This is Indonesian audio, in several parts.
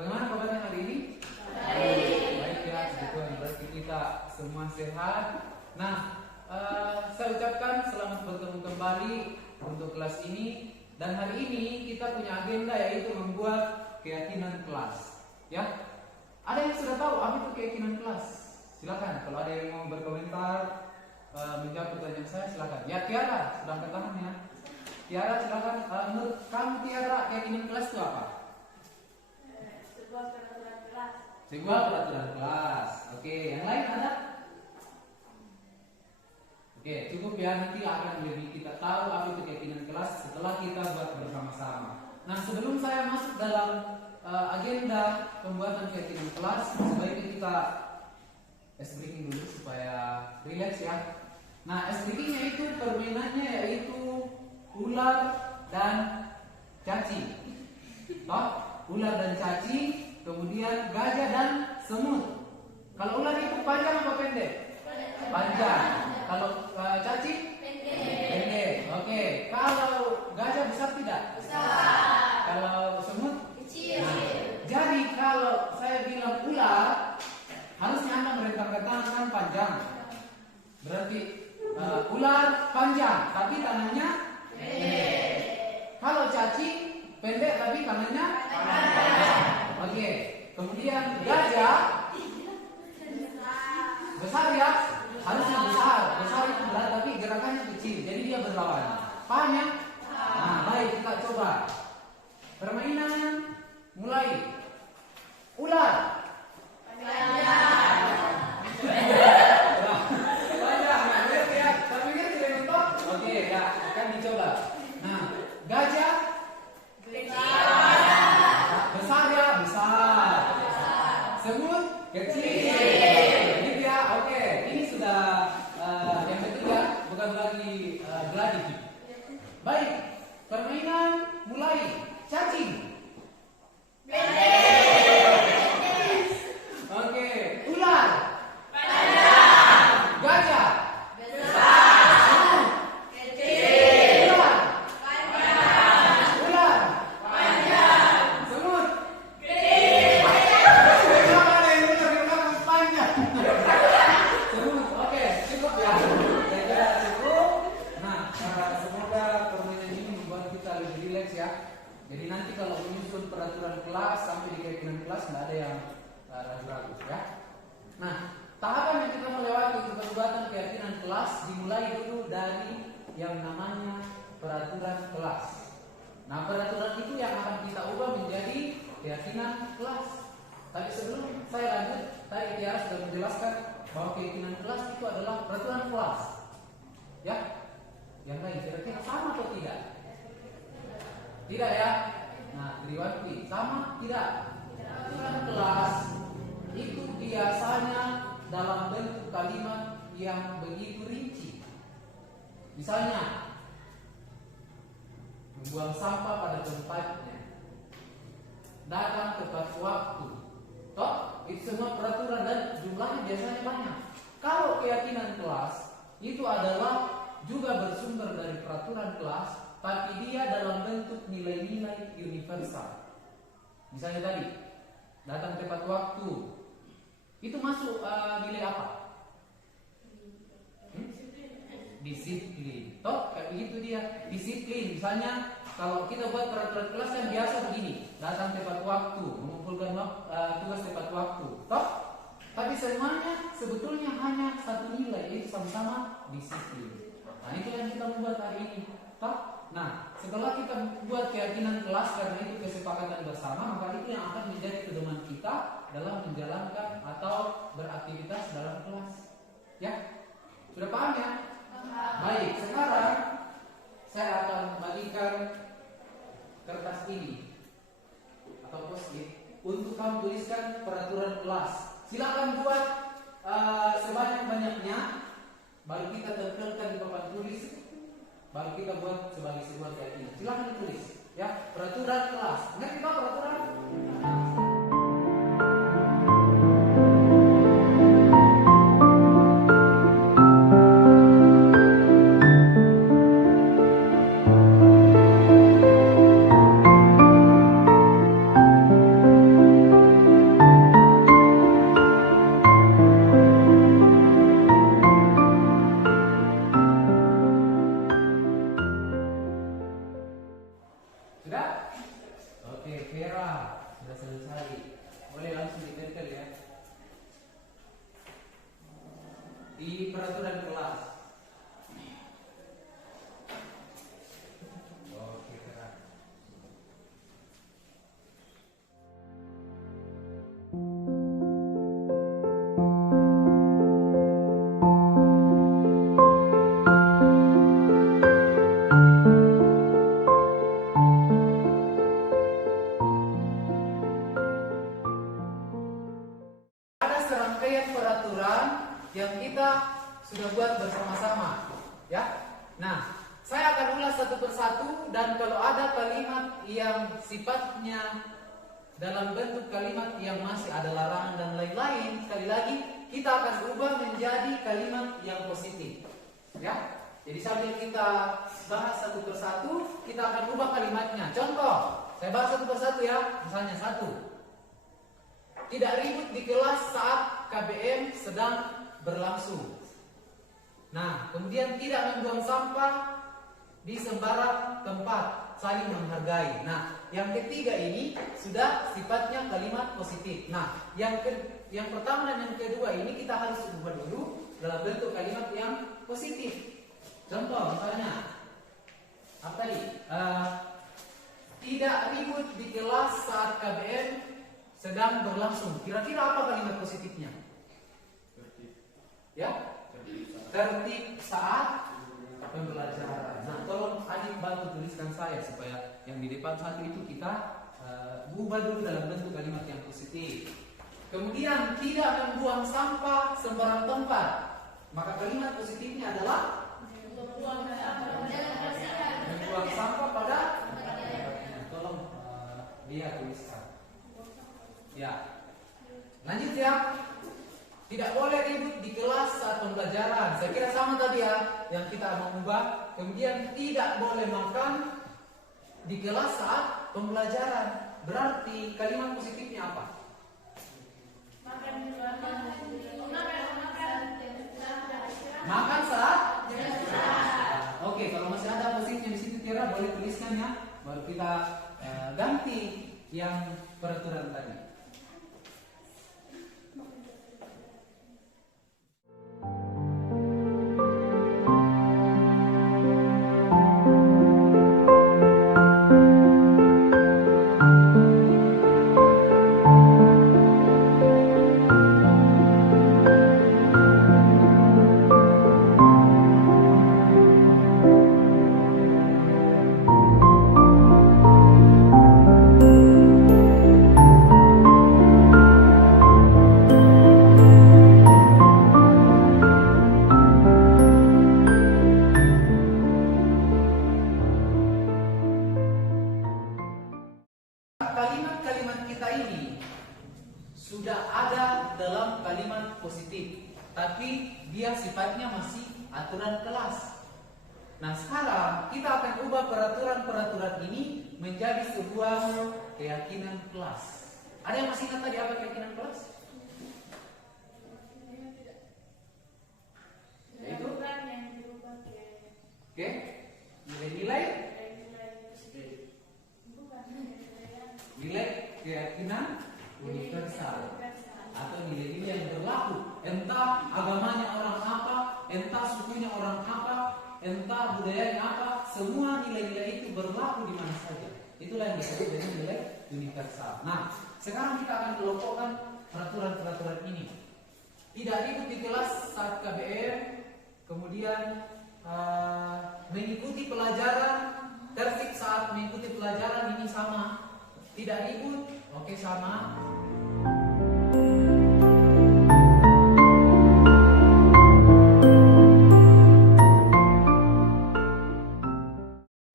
Bagaimana kabarnya hari ini? Baik ya, Tuhan. Berarti kita semua sehat. Nah, saya ucapkan selamat bertemu kembali untuk kelas ini. Dan hari ini kita punya agenda yaitu membuat keyakinan kelas. Ya, ada yang sudah tahu apa itu keyakinan kelas? Silakan. Kalau ada yang mau berkomentar, menjawab pertanyaan saya, silakan. Ya, Tiara, sudah angkat tangan ya. Tiara, silakan. Menurut kamu Tiara, keyakinan kelas itu apa? Sebuah peraturan kelas. Sebuah peraturan kelas. Oke, yang lain ada? Oke, cukup ya, nanti akan lebih kita tahu apa itu keyakinan kelas setelah kita buat bersama-sama. Nah, sebelum saya masuk dalam agenda pembuatan keyakinan kelas, sebaiknya kita ice breaking dulu supaya relax ya. Nah, ice breakingnya itu permainannya yaitu ular dan cacing. Toh, ular dan cacing, kemudian gajah dan semut. Kalau ular itu panjang apa pendek? Panjang. Kalau cacing? Pendek. Oke. Kalau gajah besar tidak? Besar. Kalau semut? Kecil. Nah, jadi kalau saya bilang ular, harusnya Anda merentangkan tangan kan panjang. Berarti ular panjang, tapi tangannya pendek. Kalau cacing pendek, tapi tangannya panjang. Oke. Kemudian gajah besar ya, harusnya besar itu berat, tapi gerakannya kecil, jadi dia berlawanan. Paham ya? Nah, baik, kita coba. Permainan mulai. Ular. Oke, ya, akan dicoba. Nah, gajah besar ya, besar. Semut kecil. Gitu ya, oke. Ini sudah yang ketiga, bukan lagi gladi. Baik, permainan mulai. Cacing. Oke, ular. Gajah. Ular. Semut. Semut. Oke, cukup ya. Saya kira cukup. Nah, semoga permainan ini membuat kita lebih rileks ya. Jadi nanti kalau menyusun peraturan kelas sampai di keyakinan kelas nggak ada yang ragu-ragu ya. Nah, tahapan yang kita melewati untuk pembuatan keyakinan kelas dimulai dulu dari yang namanya peraturan kelas. Nah, peraturan itu yang akan kita ubah menjadi keyakinan kelas. Tapi sebelum saya lanjut, tadi Tiara sudah menjelaskan bahwa keyakinan kelas itu adalah peraturan kelas. Ya, yang lain kira-kira sama atau tidak? Tidak ya? Nah, Triwanti, sama tidak? Peraturan kelas itu biasanya dalam bentuk kalimat yang begitu rinci. Misalnya, membuang sampah pada tempatnya, datang tepat waktu. Toh, itu semua peraturan dan jumlahnya biasanya banyak. Kalau keyakinan kelas itu adalah juga bersumber dari peraturan kelas, tapi dia dalam bentuk nilai-nilai universal. Misalnya tadi, datang tepat waktu. Itu masuk nilai apa? Disiplin. Toh, kayak begitu dia. Disiplin. Misalnya, kalau kita buat peraturan kelas yang biasa begini, datang tepat waktu, mengumpulkan tugas tepat waktu. Toh, tapi semuanya sebetulnya hanya satu nilai, yaitu sama-sama disiplin. Nah, itu yang kita membuat hari ini. Toh? Nah, setelah kita buat keyakinan kelas karena itu kesepakatan bersama, maka itu yang akan menjadi pedoman kita dalam menjalankan atau beraktivitas dalam kelas. Ya? Sudah paham ya? Baik, sekarang saya akan bagikan kertas ini atau post-it untuk kamu tuliskan peraturan kelas. Silakan buat sebanyak-banyaknya, baru kita tempelkan di papan tulis. Baru kita buat sebagai sebuah keyakinan. Silakan ditulis, ya, peraturan kelas. Ingat kita peraturan. boleh langsung ditempel ya. Di peraturan kelas. Oke, keren. Ada serangkaian peraturan yang kita sudah buat bersama-sama, ya. Nah, saya akan ulas satu persatu dan kalau ada kalimat yang sifatnya dalam bentuk kalimat yang masih ada larangan dan lain-lain, sekali lagi kita akan ubah menjadi kalimat yang positif, ya. Jadi sambil kita bahas satu persatu, kita akan ubah kalimatnya. Contoh, saya bahas satu persatu ya. Misalnya satu. Tidak ribut di kelas saat KBM sedang berlangsung. Nah, kemudian tidak membuang sampah di sembarang tempat, saling menghargai. Nah, yang ketiga ini sudah sifatnya kalimat positif. Nah, yang pertama dan yang kedua ini kita harus ubah dulu dalam bentuk kalimat yang positif. Contoh misalnya, apa tadi? Tidak ribut di kelas saat KBM sedang berlangsung. Kira-kira apa kalimat positifnya? Ya? Tertib saat pembelajaran. Nah, tolong adik bantu tuliskan saya supaya yang di depan satu itu kita ubah dulu dalam bentuk kalimat yang positif. Kemudian tidak membuang sampah sembarang tempat. Maka kalimat positifnya adalah membuang sampah pada tempatnya. Tolong dia tuliskan. Ya, lanjut ya. Tidak boleh ribut di kelas saat pembelajaran. Saya kira sama tadi ya yang kita mau ubah. Kemudian tidak boleh makan di kelas saat pembelajaran. Berarti kalimat positifnya apa? Makan saat? Oke, kalau masih ada positifnya di situ kira boleh tuliskan ya. Baru kita ganti yang peraturan tadi. Kalimat-kalimat kita ini sudah ada dalam kalimat positif, tapi dia sifatnya masih aturan kelas. Nah, sekarang kita akan ubah peraturan-peraturan ini menjadi sebuah keyakinan kelas. Ada yang masih ingat tadi apa keyakinan kelas? Yaitu oke, nilai-nilai keyakinan universal atau nilai-nilai yang berlaku, entah agamanya orang apa, entah sukunya orang apa, entah budayanya apa, semua nilai-nilai itu berlaku di mana saja. Itulah yang disebut dengan nilai universal. Nah, sekarang kita akan kelompokkan peraturan-peraturan ini. Tidak ribut di kelas saat KBM, kemudian mengikuti pelajaran, tertib saat mengikuti pelajaran ini sama. Tidak ribut, oke sama.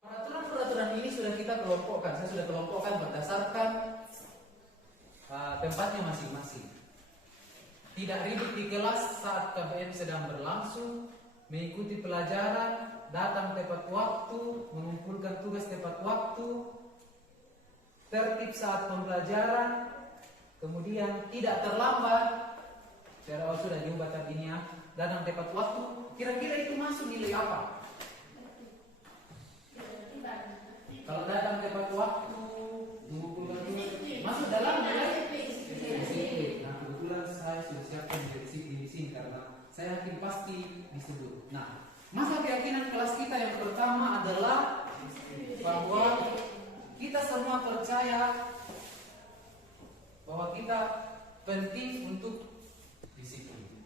Peraturan-peraturan ini sudah kita kelompokkan. Saya sudah kelompokkan berdasarkan tempatnya masing-masing. Tidak ribut di kelas saat KBM sedang berlangsung, mengikuti pelajaran, datang tepat waktu, mengumpulkan tugas tepat waktu, tertib saat pembelajaran, kemudian tidak terlambat. Saya sudah diubah tadi ya, datang tepat waktu. Kira-kira itu masuk nilai apa? Kalau datang tepat waktu, mengumpulkan tugas, masuk dalam nilai semua percaya bahwa kita penting untuk disiplin.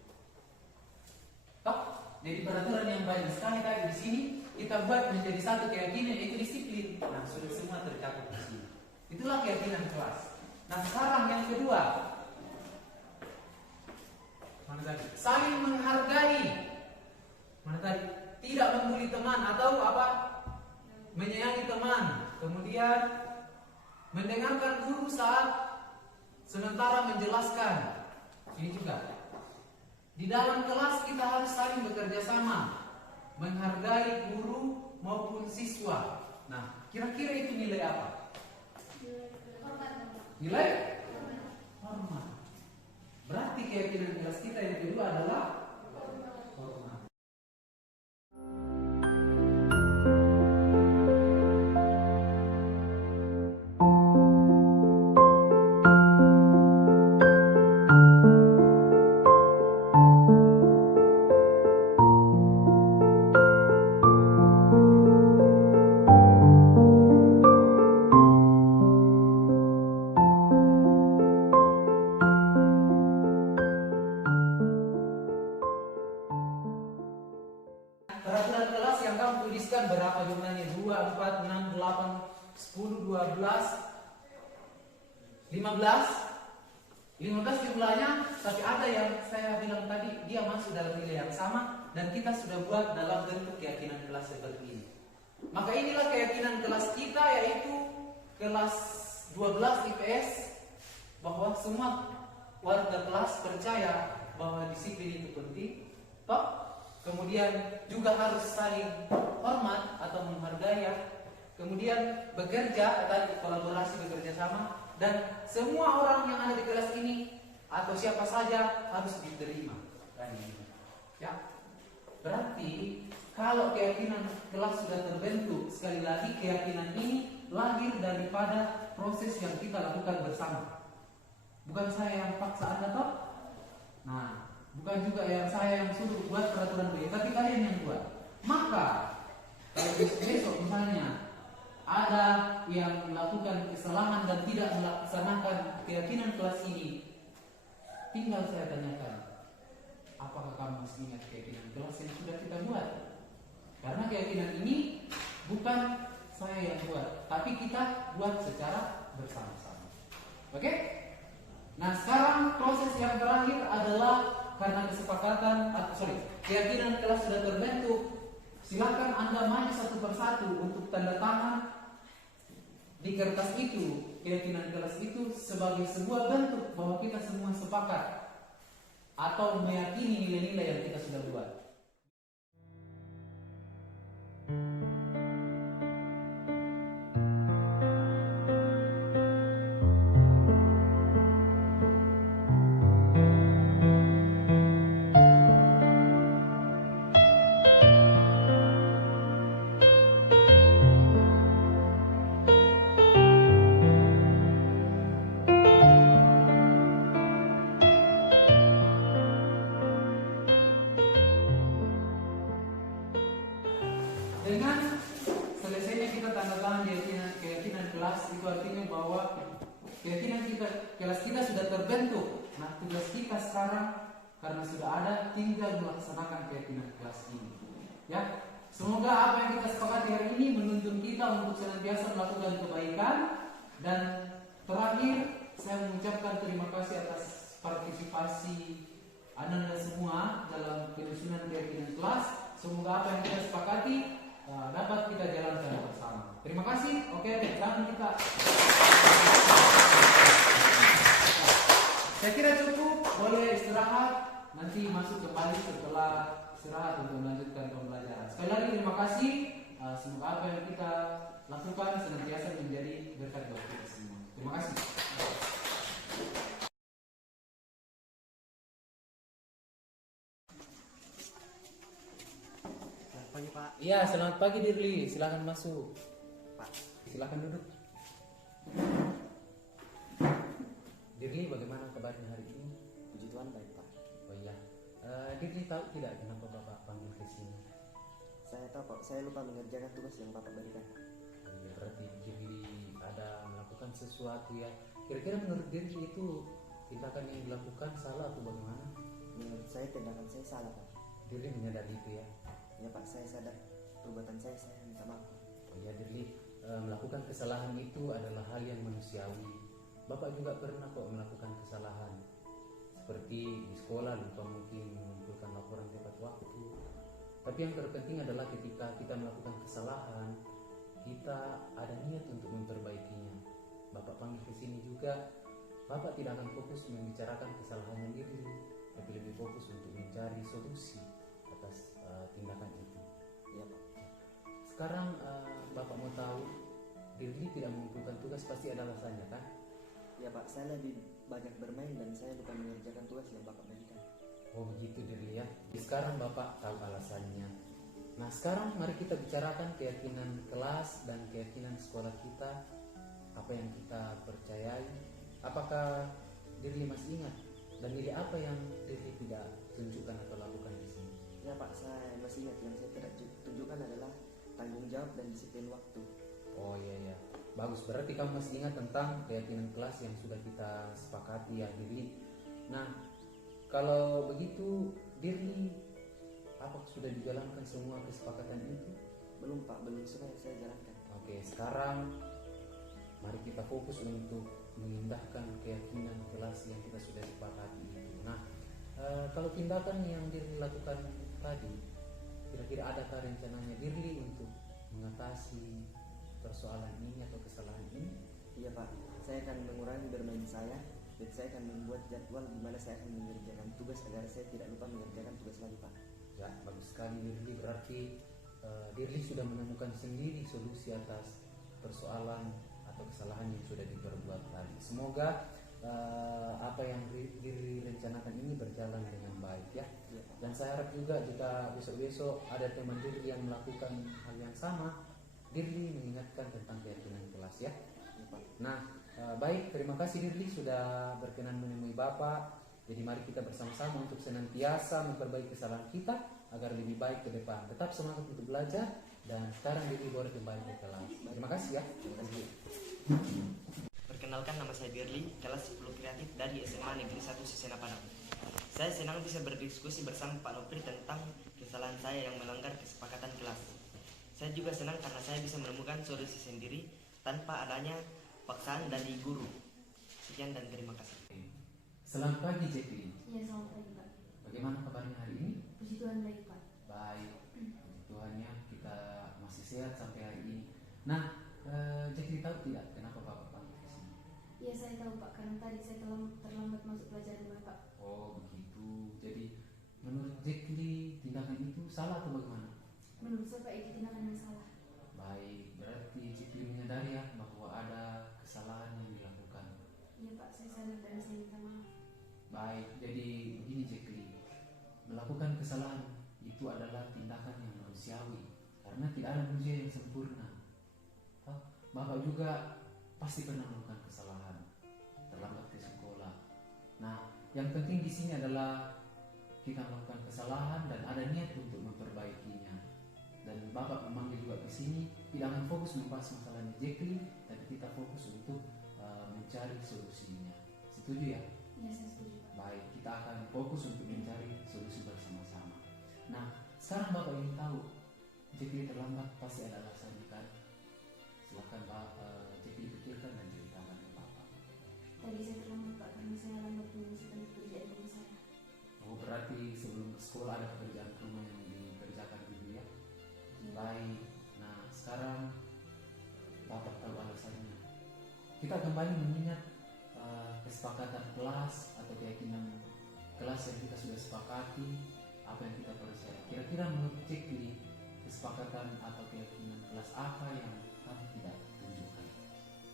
Toh? Jadi peraturan yang banyak sekali tadi di sini kita buat menjadi satu keyakinan, yaitu disiplin. Nah, sudah semua tercakup di sini. Itulah keyakinan kelas. Nah, sekarang yang kedua, mana tadi? Saling menghargai. Mana tadi? Tidak membuli teman atau apa? Menyayangi teman. Kemudian mendengarkan guru saat sementara menjelaskan. Ini juga. Di dalam kelas kita harus saling bekerja sama, menghargai guru maupun siswa. Nah, kira-kira itu nilai apa? Nilai hormat. Berarti keyakinan kelas kita yang kedua adalah hormat. Peraturan kelas yang kamu tuliskan berapa jumlahnya? 2, 4, 6, 8, 10, 12, 15 jumlahnya. Tapi ada yang saya bilang tadi, dia masuk dalam nilai yang sama, dan kita sudah buat dalam bentuk keyakinan kelas seperti ini. Maka inilah keyakinan kelas kita, yaitu kelas 12 IPS, bahwa semua warga kelas percaya bahwa disiplin itu penting. Toh? Kemudian juga harus saling hormat atau menghargai, ya. Kemudian bekerja atau kolaborasi, bekerja sama, dan semua orang yang ada di kelas ini atau siapa saja harus diterima. Ya. Berarti kalau keyakinan kelas sudah terbentuk, sekali lagi keyakinan ini lahir daripada proses yang kita lakukan bersama. Bukan saya yang paksa Anda, toh? Nah, bukan juga yang saya yang suruh buat peraturan begini, tapi kalian yang buat. Maka kalau besok misalnya ada yang melakukan kesalahan dan tidak melaksanakan keyakinan kelas ini, tinggal saya tanyakan, apakah kamu masih ingat keyakinan kelas yang sudah kita buat? Karena keyakinan ini bukan saya yang buat, tapi kita buat secara bersama-sama. Oke? Nah, sekarang proses yang terakhir adalah karena kesepakatan, keyakinan kelas sudah terbentuk. Silakan Anda maju satu persatu untuk tanda tangan di kertas itu, keyakinan kelas itu sebagai sebuah bentuk bahwa kita semua sepakat atau meyakini nilai-nilai yang kita sudah buat. Dengan selesainya kita tanda tangan keyakinan kelas, itu artinya bahwa keyakinan kelas kita sudah terbentuk. Nah, tugas kita sekarang karena sudah ada, tinggal melaksanakan keyakinan kelas ini. Ya, semoga apa yang kita sepakati hari ini menuntun kita untuk senantiasa melakukan kebaikan. Dan terakhir, saya mengucapkan terima kasih atas partisipasi Anda semua dalam penyusunan keyakinan kelas. Semoga apa yang kita sepakati dapat kita jalankan bersama. Terima kasih. Oke, sekarang kita. Saya kira cukup. Boleh istirahat. Nanti masuk kembali setelah istirahat untuk melanjutkan pembelajaran. Sekali lagi terima kasih. Semoga apa yang kita lakukan senantiasa menjadi berkat buat kita semua. Terima kasih. Pagi Pak. Iya, selamat pagi Dirli. Silakan masuk. Pak. Silakan duduk. Dirli, bagaimana kabarnya hari ini? Puji Tuhan baik Pak. Oh iya. Dirli tahu tidak kenapa Bapak panggil ke sini? Saya tahu Pak, saya lupa mengerjakan tugas yang Bapak berikan. Oh iya, berarti Dirli ada melakukan sesuatu ya. Kira-kira menurut diri itu tindakan yang dilakukan salah atau bagaimana? Menurut saya tindakan saya salah Pak. Diri menyadari itu ya. Ya Pak, saya sadar perbuatan saya minta maaf. Oh ya Dirli, melakukan kesalahan itu adalah hal yang manusiawi. Bapak juga pernah kok melakukan kesalahan, seperti di sekolah lupa mungkin mengumpulkan laporan tepat waktu. Tapi yang terpenting adalah ketika kita melakukan kesalahan, kita ada niat untuk memperbaikinya. Bapak panggil ke sini juga, Bapak tidak akan fokus membicarakan kesalahannya Dirli, tapi lebih fokus untuk mencari solusi atas tindakan itu. Ya Pak. Sekarang Bapak mau tahu, Dirli tidak mengumpulkan tugas pasti ada alasannya kan? Ya Pak, saya lebih banyak bermain dan saya lupa mengerjakan tugas yang Bapak berikan. Oh begitu Dirli ya. Sekarang Bapak tahu alasannya. Nah sekarang mari kita bicarakan keyakinan kelas dan keyakinan sekolah kita. Apa yang kita percayai. Apakah Dirli masih ingat? Dan nilai apa yang Dirli tidak tunjukkan atau lakukan di sini? Ya Pak, saya masih ingat yang saya tidak tunjukkan adalah tanggung jawab dan disiplin waktu. Oh iya. Bagus, berarti kamu masih ingat tentang keyakinan kelas yang sudah kita sepakati ya Dirli. Nah, kalau begitu Dirli, apakah sudah dijalankan semua kesepakatan itu? Belum Pak, belum semua yang saya jalankan. Oke, sekarang mari kita fokus untuk mengindahkan keyakinan kelas yang kita sudah sepakati itu. Nah, kalau tindakan yang Dirli lakukan tadi, kira-kira adakah rencananya Dirli untuk mengatasi persoalan ini atau kesalahan ini? Iya Pak, saya akan mengurangi bermain saya dan saya akan membuat jadwal di mana saya akan mengerjakan tugas agar saya tidak lupa mengerjakan tugas lagi Pak. Ya, bagus sekali Dirli. Berarti Dirli sudah menemukan sendiri solusi atas persoalan atau kesalahan yang sudah diperbuat tadi. Semoga apa yang Dirli rencanakan ini berjalan dengan baik ya. Iya Pak. Dan saya harap juga jika besok-besok ada teman Dirli yang melakukan hal yang sama, Dirli mengingatkan tentang keyakinan kelas ya. Iya Pak. Nah, baik, terima kasih Dirli sudah berkenan menemui Bapak. Jadi mari kita bersama-sama untuk senantiasa memperbaiki kesalahan kita agar lebih baik ke depan. Tetap semangat untuk belajar dan sekarang Dirli boleh kembali ke kelas. Terima kasih ya. Terima kasih. Perkenalkan, nama saya Birli, kelas 10 kreatif dari SMA Negeri 1 Sisena Padang. Saya senang bisa berdiskusi bersama Pak Nopri tentang kesalahan saya yang melanggar kesepakatan kelas. Saya juga senang karena saya bisa menemukan solusi sendiri tanpa adanya paksaan dari guru. Sekian dan terima kasih. Selamat pagi Jacqueline. Ya, selamat pagi Pak. Bagaimana kabarnya hari ini? Puji Tuhan baik Pak. Baik. Puji Tuhan ya, kita masih sehat sampai hari ini. Nah, Jacqueline tahu tidak kenapa Bapak panggil ke sini? Iya saya tahu Pak, karena tadi saya terlambat masuk pelajaran Bapak. Oh begitu. Jadi menurut Jacqueline tindakan itu salah atau bagaimana? Menurut saya Pak itu tindakan yang salah. Baik, berarti Jacqueline menyadari ya bahwa ada kesalahan yang dilakukan. Iya Pak, saya sadar dan saya minta maaf. Baik, jadi begini Jacqueline, melakukan kesalahan itu adalah tindakan yang manusiawi karena tidak ada manusia yang sempurna. Bapak juga pasti pernah melakukan kesalahan, terlambat ke sekolah. Nah, yang penting di sini adalah kita melakukan kesalahan dan ada niat untuk memperbaikinya. Dan Bapak memanggil juga ke sini tidak akan fokus membahas masalah Jacqueline, tapi kita fokus untuk mencari solusinya. Setuju ya? Iya saya setuju Pak. Baik, kita akan fokus untuk mencari solusi bersama-sama. Nah, sekarang Bapak ingin tahu Jacqueline terlambat pasti ada alasannya kan? Silakan Jacqueline pikirkan dan ceritakan ke Bapak. Tadi saya terlambat Pak karena saya lambat menyelesaikan pekerjaan rumah saya. Oh, berarti sebelum ke sekolah ada pekerjaan rumah yang dikerjakan dulu ya? Iya. Baik, nah sekarang Bapak tahu alasannya. Kita kembali mengingat kesepakatan kelas atau keyakinan kelas yang kita sudah sepakati, apa yang kita percaya. Kira-kira menurut Jacqueline, kesepakatan atau keyakinan kelas apa yang kamu tidak tunjukkan?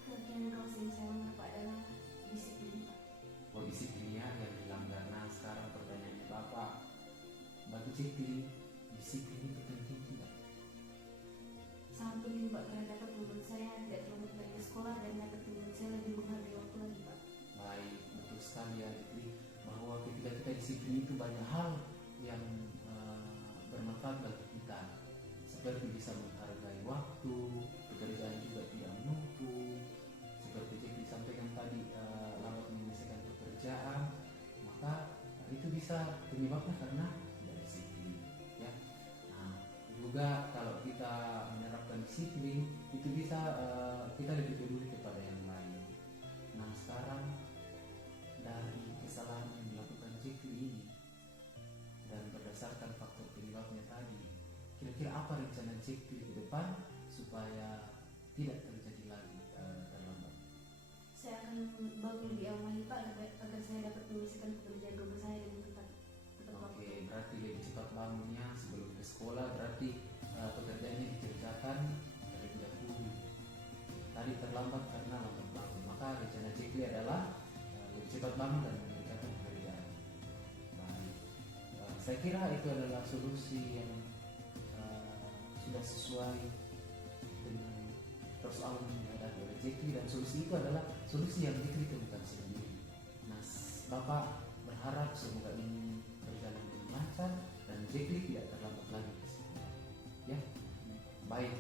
Keyakinan kelas yang saya langgar Pak adalah disiplin Pak. Oh, disiplin ya yang dilanggar. Nah sekarang pertanyaannya Bapak, bagi Jacqueline, disiplin itu penting tidak? Sangat penting Pak karena dapat membuat saya tidak terlambat balik ke sekolah dan dapat membuat saya lebih menghargai waktu lagi Pak. Baik, betul sekali ya Jacqueline, bahwa ketika kita disiplin itu banyak hal yang bermanfaat bagi kita, seperti bisa menghargai waktu, pekerjaan juga tidak menumpuk, bisa penyebabnya karena tidak disiplin, ya. Nah, juga kalau kita menerapkan disiplin itu bisa kita lebih peduli kepada yang lain. Nah, sekarang dari kesalahan yang dilakukan Jekli ini dan berdasarkan faktor penyebabnya tadi, kira-kira apa rencana Jekli ke depan supaya tidak terjadi lagi terlambat? Saya akan bangun lebih awal Pak agar saya dapat menyelesaikan pekerjaan rumah saya dengan tepat waktu. Oke, berarti lebih cepat bangunnya sebelum ke sekolah, berarti pekerjaannya dikerjakan terlebih dahulu. Tadi terlambat karena lambat bangun, maka rencana Jekli adalah lebih cepat bangun dan mengerjakan pekerjaan. Baik. Saya kira itu adalah solusi yang sudah sesuai dengan persoalan yang dihadapi oleh Jekli, dan solusi itu adalah solusi yang Jekli temukan sendiri. Nah, Bapak berharap semoga ini berjalan dengan lancar dan Jekli tidak terlambat lagi ke sekolah. Ya, baik.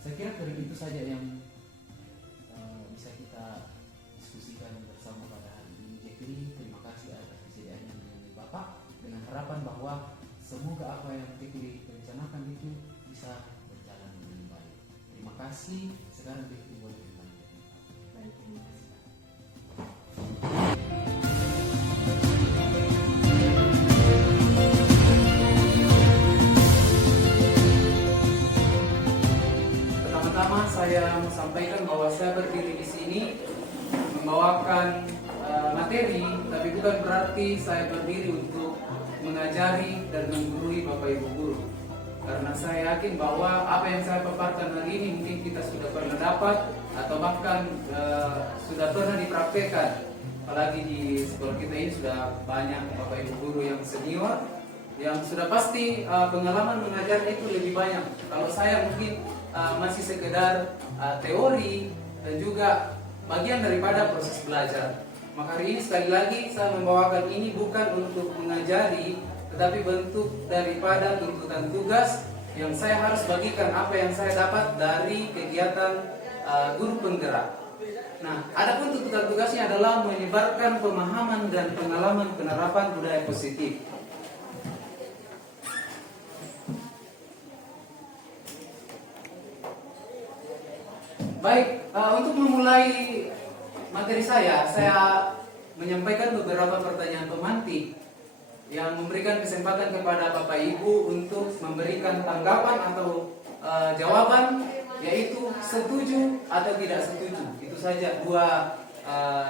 Saya kira dari itu saja yang bisa kita diskusikan bersama pada hari ini. Jekli, terima kasih atas kesediaannya menemani Bapak, dengan harapan bahwa semoga apa yang Jekli rencanakan itu bisa berjalan dengan baik. Terima kasih. Sekarang Jekli boleh melanjutkan. Baik, terima kasih Pak. Pertama-tama saya mau sampaikan bahwa saya berdiri di sini membawakan materi, tapi bukan berarti saya berdiri untuk mengajari dan menggurui Bapak Ibu guru. Karena saya yakin bahwa apa yang saya paparkan hari ini mungkin kita sudah pernah dapat atau bahkan sudah pernah dipraktekkan. Apalagi di sekolah kita ini sudah banyak Bapak Ibu guru yang senior, yang sudah pasti pengalaman mengajarnya itu lebih banyak. Kalau saya mungkin masih sekedar teori dan juga bagian daripada proses belajar. Maka hari ini sekali lagi saya membawakan ini bukan untuk mengajari, tetapi bentuk daripada tuntutan tugas yang saya harus bagikan apa yang saya dapat dari kegiatan guru penggerak. Nah, adapun tuntutan tugasnya adalah menyebarkan pemahaman dan pengalaman penerapan budaya positif. Baik, untuk memulai materi saya menyampaikan beberapa pertanyaan pemantik yang memberikan kesempatan kepada Bapak Ibu untuk memberikan tanggapan atau jawaban, yaitu setuju atau tidak setuju. Itu saja dua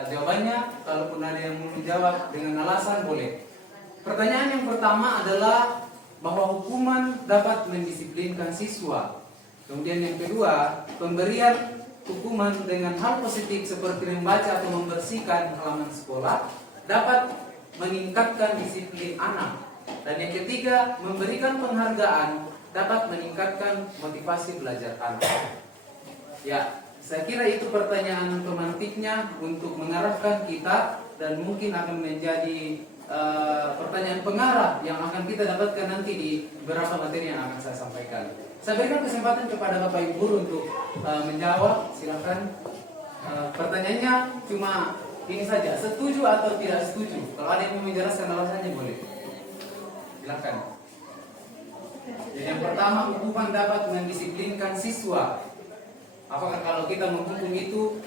jawabannya. Kalaupun ada yang mau menjawab dengan alasan, boleh. Pertanyaan yang pertama adalah bahwa hukuman dapat mendisiplinkan siswa. Kemudian yang kedua, pemberian hukuman dengan hal positif seperti membaca atau membersihkan halaman sekolah dapat meningkatkan disiplin anak. Dan yang ketiga, memberikan penghargaan dapat meningkatkan motivasi belajar anak. Ya, saya kira itu pertanyaan pemantiknya untuk mengarahkan kita, dan mungkin akan menjadi pertanyaan pengarah yang akan kita dapatkan nanti di beberapa materi yang akan saya sampaikan. Saya berikan kesempatan kepada Bapak Ibu guru untuk menjawab. Silakan. Pertanyaannya cuma ini saja, setuju atau tidak setuju. Kalau ada yang mau menjelaskan alasannya, boleh. Silakan. Jadi yang pertama, hukuman dapat mendisiplinkan siswa. Apakah kalau kita menghukum itu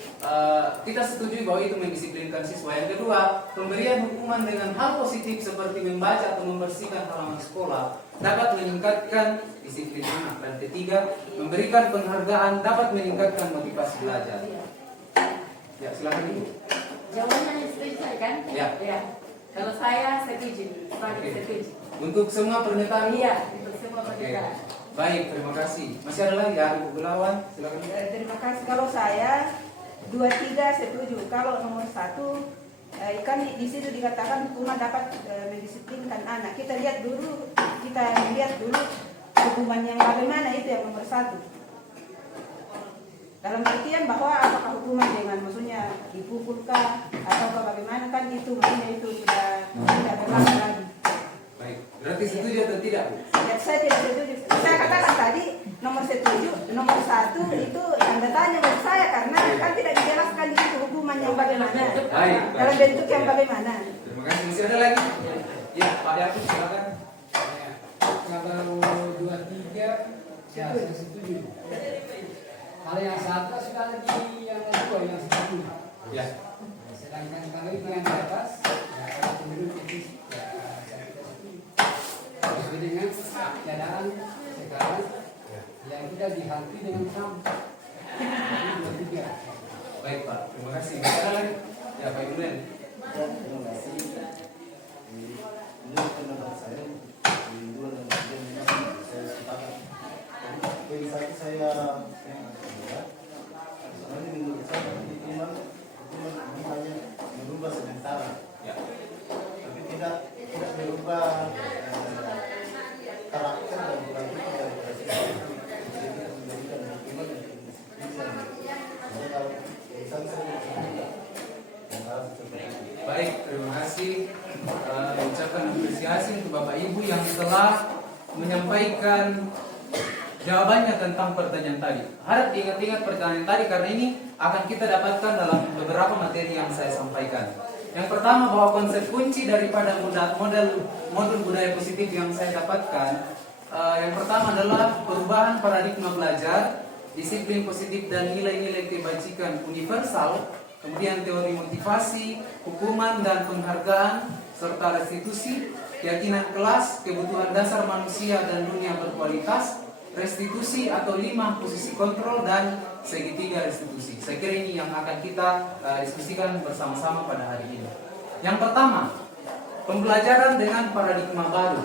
kita setuju bahwa itu mendisiplinkan siswa? Yang kedua, pemberian hukuman dengan hal positif seperti membaca atau membersihkan halaman sekolah dapat meningkatkan disiplin anak. Dan ketiga, memberikan penghargaan dapat meningkatkan motivasi belajar. Ya, silakan Ibu. Jawabannya setuju saya kan? Ya. Ya. Kalau saya setuju, Oke. setuju. Untuk semua pernyataan? Iya, untuk semua Oke. pernyataan. Baik, terima kasih. Masih ada lagi ya, Ibu Gunawan? Silakan. Terima kasih. Kalau saya 2-3 setuju. Kalau nomor 1 kan di situ dikatakan hukuman dapat mendisiplinkan anak. Kita lihat dulu hukuman yang bagaimana, itu yang nomor 1. Dalam artian bahwa apakah hukuman dengan maksudnya dipukulkah atau bagaimana, kan itu maksudnya itu sudah tidak berlaku lagi. Baik, berarti setuju atau tidak, Bu? Ya, saya tidak setuju. Saya katakan tadi nomor 1 itu tanda tanya buat saya karena kan tidak dijelaskan di situ hukuman yang bagaimana. Baik. Dalam bentuk yang bagaimana. Terima kasih. Masih ada lagi? Ya, Pak David silakan. Kalau 23 ya saya setuju. Kalau yang satu sudah lagi yang kedua yang setuju. Ya. Sedangkan kalau itu yang di atas ya kalau penduduk itu ya saya tidak setuju. Sesuai dengan keadaan sekarang yang kita dihantui dengan sampah. Jadi 23. Baik Pak, terima kasih. Bicara lagi. Ya Pak Ibu Len. Terima kasih. Ini pendapat saya di 2 dan 3 memang saya sepakat. Poin satu saya yang kedua, soalnya menurut saya hukuman hanya merubah sementara, Ya. tapi tidak merubah karakter dan kualitas dari presiden. Jadi kita memberikan hukuman yang bisa. Jadi kalau misal saya yang harus seperti itu. Baik, terima kasih. Ucapkan apresiasi untuk Bapak Ibu yang telah menyampaikan jawabannya tentang pertanyaan tadi. Harap diingat-ingat pertanyaan tadi karena ini akan kita dapatkan dalam beberapa materi yang saya sampaikan. Yang pertama bahwa konsep kunci daripada modul budaya positif yang saya dapatkan, yang pertama adalah perubahan paradigma belajar, disiplin positif dan nilai-nilai kebajikan universal, kemudian teori motivasi, hukuman dan penghargaan, serta restitusi, keyakinan kelas, kebutuhan dasar manusia dan dunia berkualitas, restitusi atau 5 posisi kontrol, dan segitiga restitusi. Saya kira ini yang akan kita diskusikan bersama-sama pada hari ini. Yang pertama, pembelajaran dengan paradigma baru,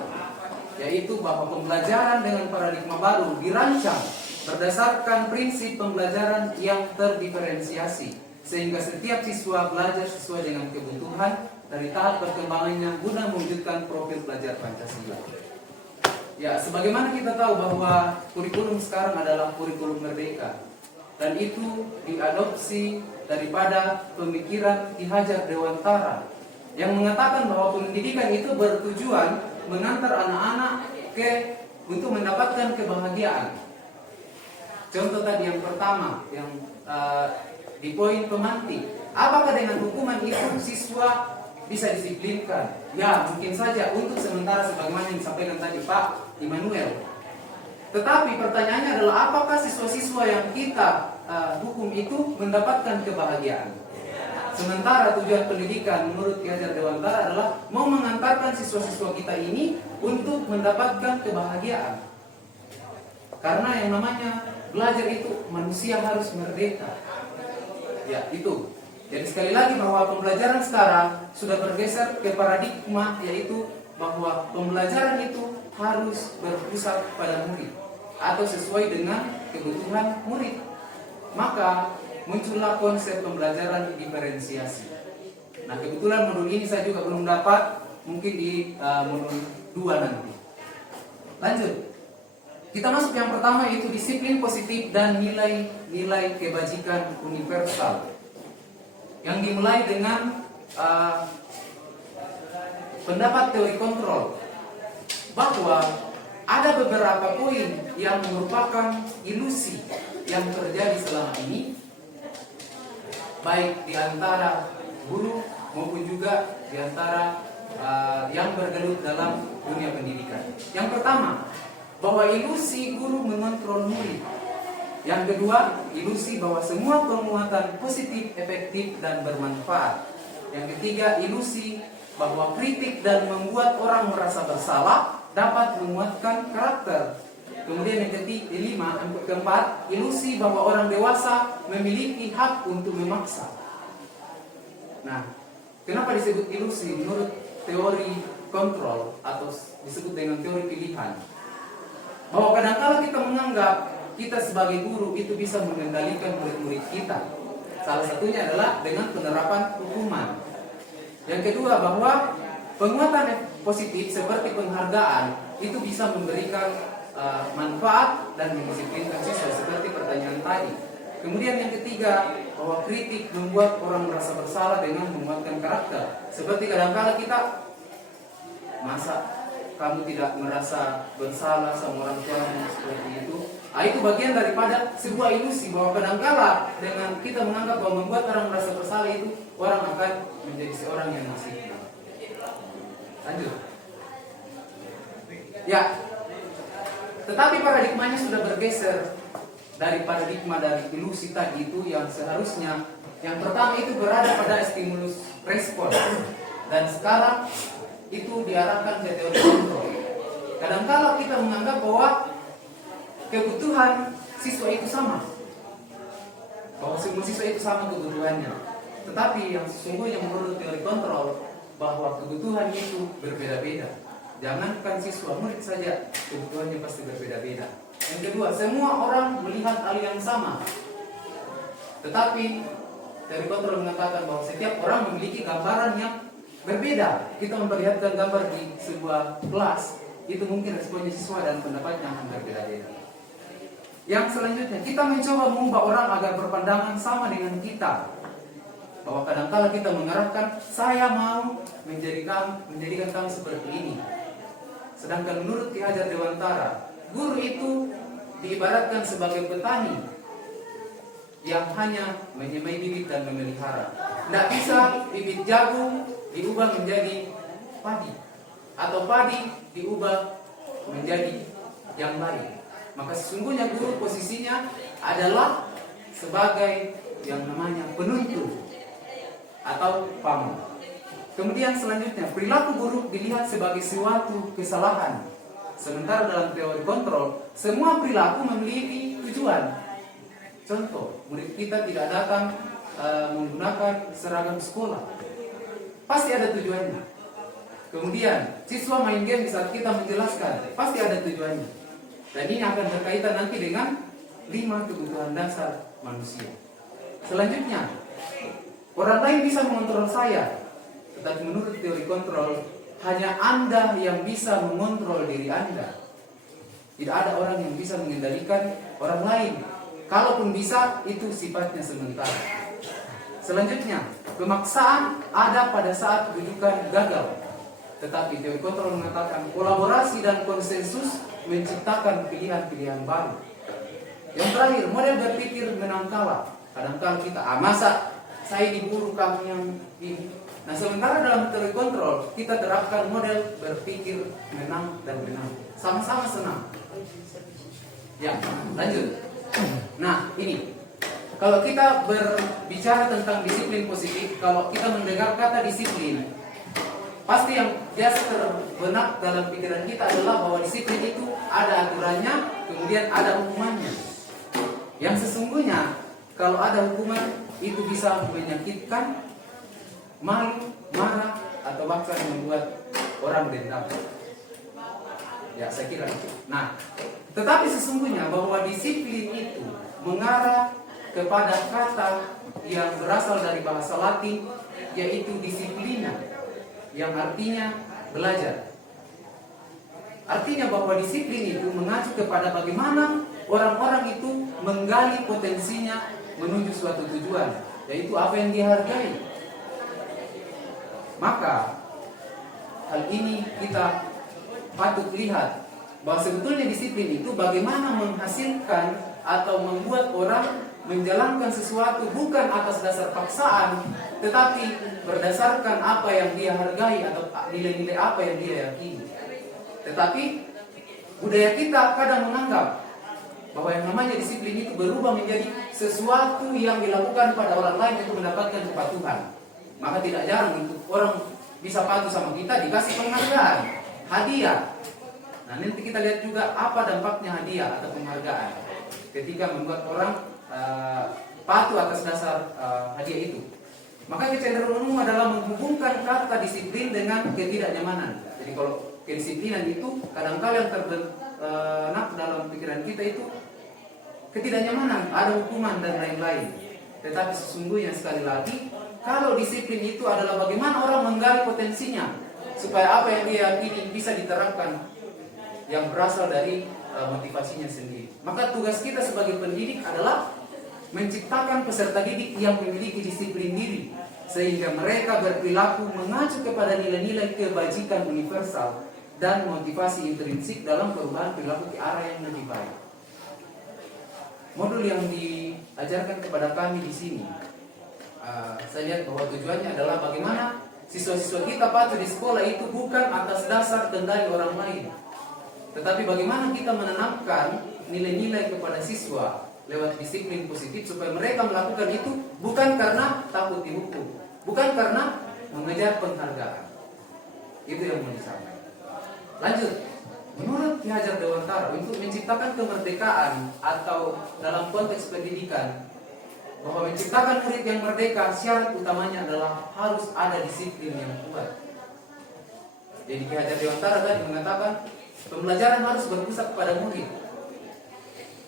yaitu bahwa pembelajaran dengan paradigma baru dirancang berdasarkan prinsip pembelajaran yang terdiferensiasi, sehingga setiap siswa belajar sesuai dengan kebutuhan dari tahap perkembangannya guna mewujudkan profil belajar Pancasila. Ya, sebagaimana kita tahu bahwa kurikulum sekarang adalah kurikulum merdeka, dan itu diadopsi daripada pemikiran Ki Hajar Dewantara yang mengatakan bahwa pendidikan itu bertujuan mengantar anak-anak untuk mendapatkan kebahagiaan. Contoh tadi yang pertama yang di poin pemantik, apakah dengan hukuman itu siswa bisa disiplinkan? Ya, mungkin saja untuk sementara sebagaimana yang disampaikan tadi Pak Immanuel. Tetapi pertanyaannya adalah apakah siswa-siswa yang kita hukum itu mendapatkan kebahagiaan? Sementara tujuan pendidikan menurut Ki Hajar Dewantara adalah mau mengantarkan siswa-siswa kita ini untuk mendapatkan kebahagiaan. Karena yang namanya belajar itu manusia harus merdeka. Ya, itu. Jadi sekali lagi bahwa pembelajaran sekarang sudah bergeser ke paradigma, yaitu bahwa pembelajaran itu harus berpusat pada murid atau sesuai dengan kebutuhan murid. Maka muncullah konsep pembelajaran diferensiasi. Nah, kebetulan modul ini saya juga belum dapat, mungkin di modul 2 nanti. Lanjut. Kita masuk yang pertama, yaitu disiplin positif dan nilai-nilai kebajikan universal, yang dimulai dengan pendapat teori kontrol, bahwa ada beberapa poin yang merupakan ilusi yang terjadi selama ini, baik di antara guru maupun juga di antara yang bergelut dalam dunia pendidikan. Yang pertama, bahwa ilusi guru mengontrol murid. Yang kedua, ilusi bahwa semua penguatan positif, efektif, dan bermanfaat. Yang ketiga, ilusi bahwa kritik dan membuat orang merasa bersalah dapat menguatkan karakter. Kemudian yang keempat, ilusi bahwa orang dewasa memiliki hak untuk memaksa. Nah, kenapa disebut ilusi? Menurut teori kontrol atau disebut dengan teori pilihan, bahwa kadang-kala kita menganggap kita sebagai guru itu bisa mengendalikan murid-murid kita. Salah satunya adalah dengan penerapan hukuman. Yang kedua, bahwa penguatan positif seperti penghargaan itu bisa memberikan manfaat dan mendisiplinkan siswa seperti pertanyaan tadi. Kemudian yang ketiga, bahwa kritik membuat orang merasa bersalah dengan menguatkan karakter. Seperti kadang-kala kita, masa kamu tidak merasa bersalah sama orang tuamu seperti itu? Itu bagian daripada sebuah ilusi bahwa kadang-kala dengan kita menganggap bahwa membuat orang merasa bersalah itu orang akan menjadi seorang yang disiplin. Lanjut. Ya, tetapi paradigmanya sudah bergeser dari paradigma dari ilusi tadi itu yang seharusnya yang pertama itu berada pada stimulus respon, dan sekarang itu diarahkan ke teori kontrol. Kadang-kala kita menganggap bahwa kebutuhan siswa itu sama, bahwa semua siswa itu sama kebutuhannya. Tetapi yang sesungguhnya menurut teori kontrol bahwa kebutuhan itu berbeda-beda. Jangankan siswa, murid saja kebutuhannya pasti berbeda-beda. Yang kedua, semua orang melihat hal yang sama. Tetapi teori kontrol mengatakan bahwa setiap orang memiliki gambaran yang berbeda. Kita memperlihatkan gambar di sebuah kelas, itu mungkin responnya siswa dan pendapatnya akan berbeda-beda. Yang selanjutnya, kita mencoba mengubah orang agar berpandangan sama dengan kita. Bahwa kadang-kala kita mengarahkan, saya mau menjadikan kamu seperti ini. Sedangkan menurut Ki Hajar Dewantara, guru itu diibaratkan sebagai petani yang hanya menyemai bibit dan memelihara. Tidak bisa bibit jagung diubah menjadi padi, atau padi diubah menjadi yang lain. Maka sesungguhnya guru posisinya adalah sebagai yang namanya penuntun atau pamong. Kemudian selanjutnya, perilaku buruk dilihat sebagai suatu kesalahan. Sementara dalam teori kontrol, semua perilaku memiliki tujuan. Contoh, murid kita tidak datang menggunakan seragam sekolah, pasti ada tujuannya. Kemudian, siswa main game di saat kita menjelaskan, pasti ada tujuannya. Dan ini akan berkaitan nanti dengan 5 kebutuhan dasar manusia. Selanjutnya, orang lain bisa mengontrol saya. Tetapi menurut teori kontrol, hanya Anda yang bisa mengontrol diri Anda. Tidak ada orang yang bisa mengendalikan orang lain. Kalaupun bisa, itu sifatnya sementara. Selanjutnya, pemaksaan ada pada saat kedudukan gagal. Tetapi teori kontrol mengatakan kolaborasi dan konsensus menciptakan pilihan-pilihan baru. Yang terakhir, model berpikir menang kalah. Kadang-kadang kita, masa saya diburu kamu yang ini. Nah, sementara dalam teori kontrol kita terapkan model berpikir menang dan menang, sama-sama senang. Ya, lanjut. Nah, ini kalau kita berbicara tentang disiplin positif, kalau kita mendengar kata disiplin, pasti yang biasa terbenak dalam pikiran kita adalah bahwa disiplin itu ada aturannya, kemudian ada hukumannya. Yang sesungguhnya kalau ada hukuman itu bisa menyakitkan, malu, marah, atau bahkan membuat orang dendam. Ya, saya kira. Nah, tetapi sesungguhnya bahwa disiplin itu mengarah kepada kata yang berasal dari bahasa Latin, yaitu disiplina, yang artinya belajar. Artinya bahwa disiplin itu mengacu kepada bagaimana orang-orang itu menggali potensinya menuju suatu tujuan, yaitu apa yang dihargai. Maka hal ini kita patut lihat bahwa sebetulnya disiplin itu bagaimana menghasilkan atau membuat orang menjalankan sesuatu bukan atas dasar paksaan, tetapi berdasarkan apa yang dia hargai atau nilai-nilai apa yang dia yakini. Tetapi budaya kita kadang menganggap bahwa yang namanya disiplin itu berubah menjadi sesuatu yang dilakukan pada orang lain untuk mendapatkan kepatuhan. Maka tidak jarang untuk orang bisa patuh sama kita dikasih penghargaan, hadiah. Nah, nanti kita lihat juga apa dampaknya hadiah atau penghargaan ketika membuat orang patuh atas dasar hadiah itu. Maka kecenderungan umum adalah menghubungkan kata disiplin dengan ketidaknyamanan. Jadi kalau kedisiplinan itu kadang-kadang yang terbenak dalam pikiran kita itu ketidaknyamanan, ada hukuman dan lain-lain. Tetapi sesungguhnya sekali lagi, kalau disiplin itu adalah bagaimana orang menggali potensinya supaya apa yang dia yakini bisa diterapkan yang berasal dari motivasinya sendiri. Maka tugas kita sebagai pendidik adalah menciptakan peserta didik yang memiliki disiplin diri sehingga mereka berperilaku mengacu kepada nilai-nilai kebajikan universal dan motivasi intrinsik dalam perubahan perilaku ke arah yang lebih baik. Modul yang diajarkan kepada kami di sini, saya lihat bahwa tujuannya adalah bagaimana siswa-siswa kita patuh di sekolah itu bukan atas dasar kendali orang lain, Tetapi bagaimana kita menanamkan nilai-nilai kepada siswa lewat disiplin positif supaya mereka melakukan itu bukan karena takut dihukum, bukan karena mengejar penghargaan. Itu yang mau disampaikan. Lanjut. Menurut Ki Hajar Dewantara, untuk menciptakan kemerdekaan atau dalam konteks pendidikan, bahwa menciptakan murid yang merdeka, syarat utamanya adalah harus ada disiplin yang kuat. Jadi Ki Hajar Dewantara tadi mengatakan pembelajaran harus berpusat kepada murid.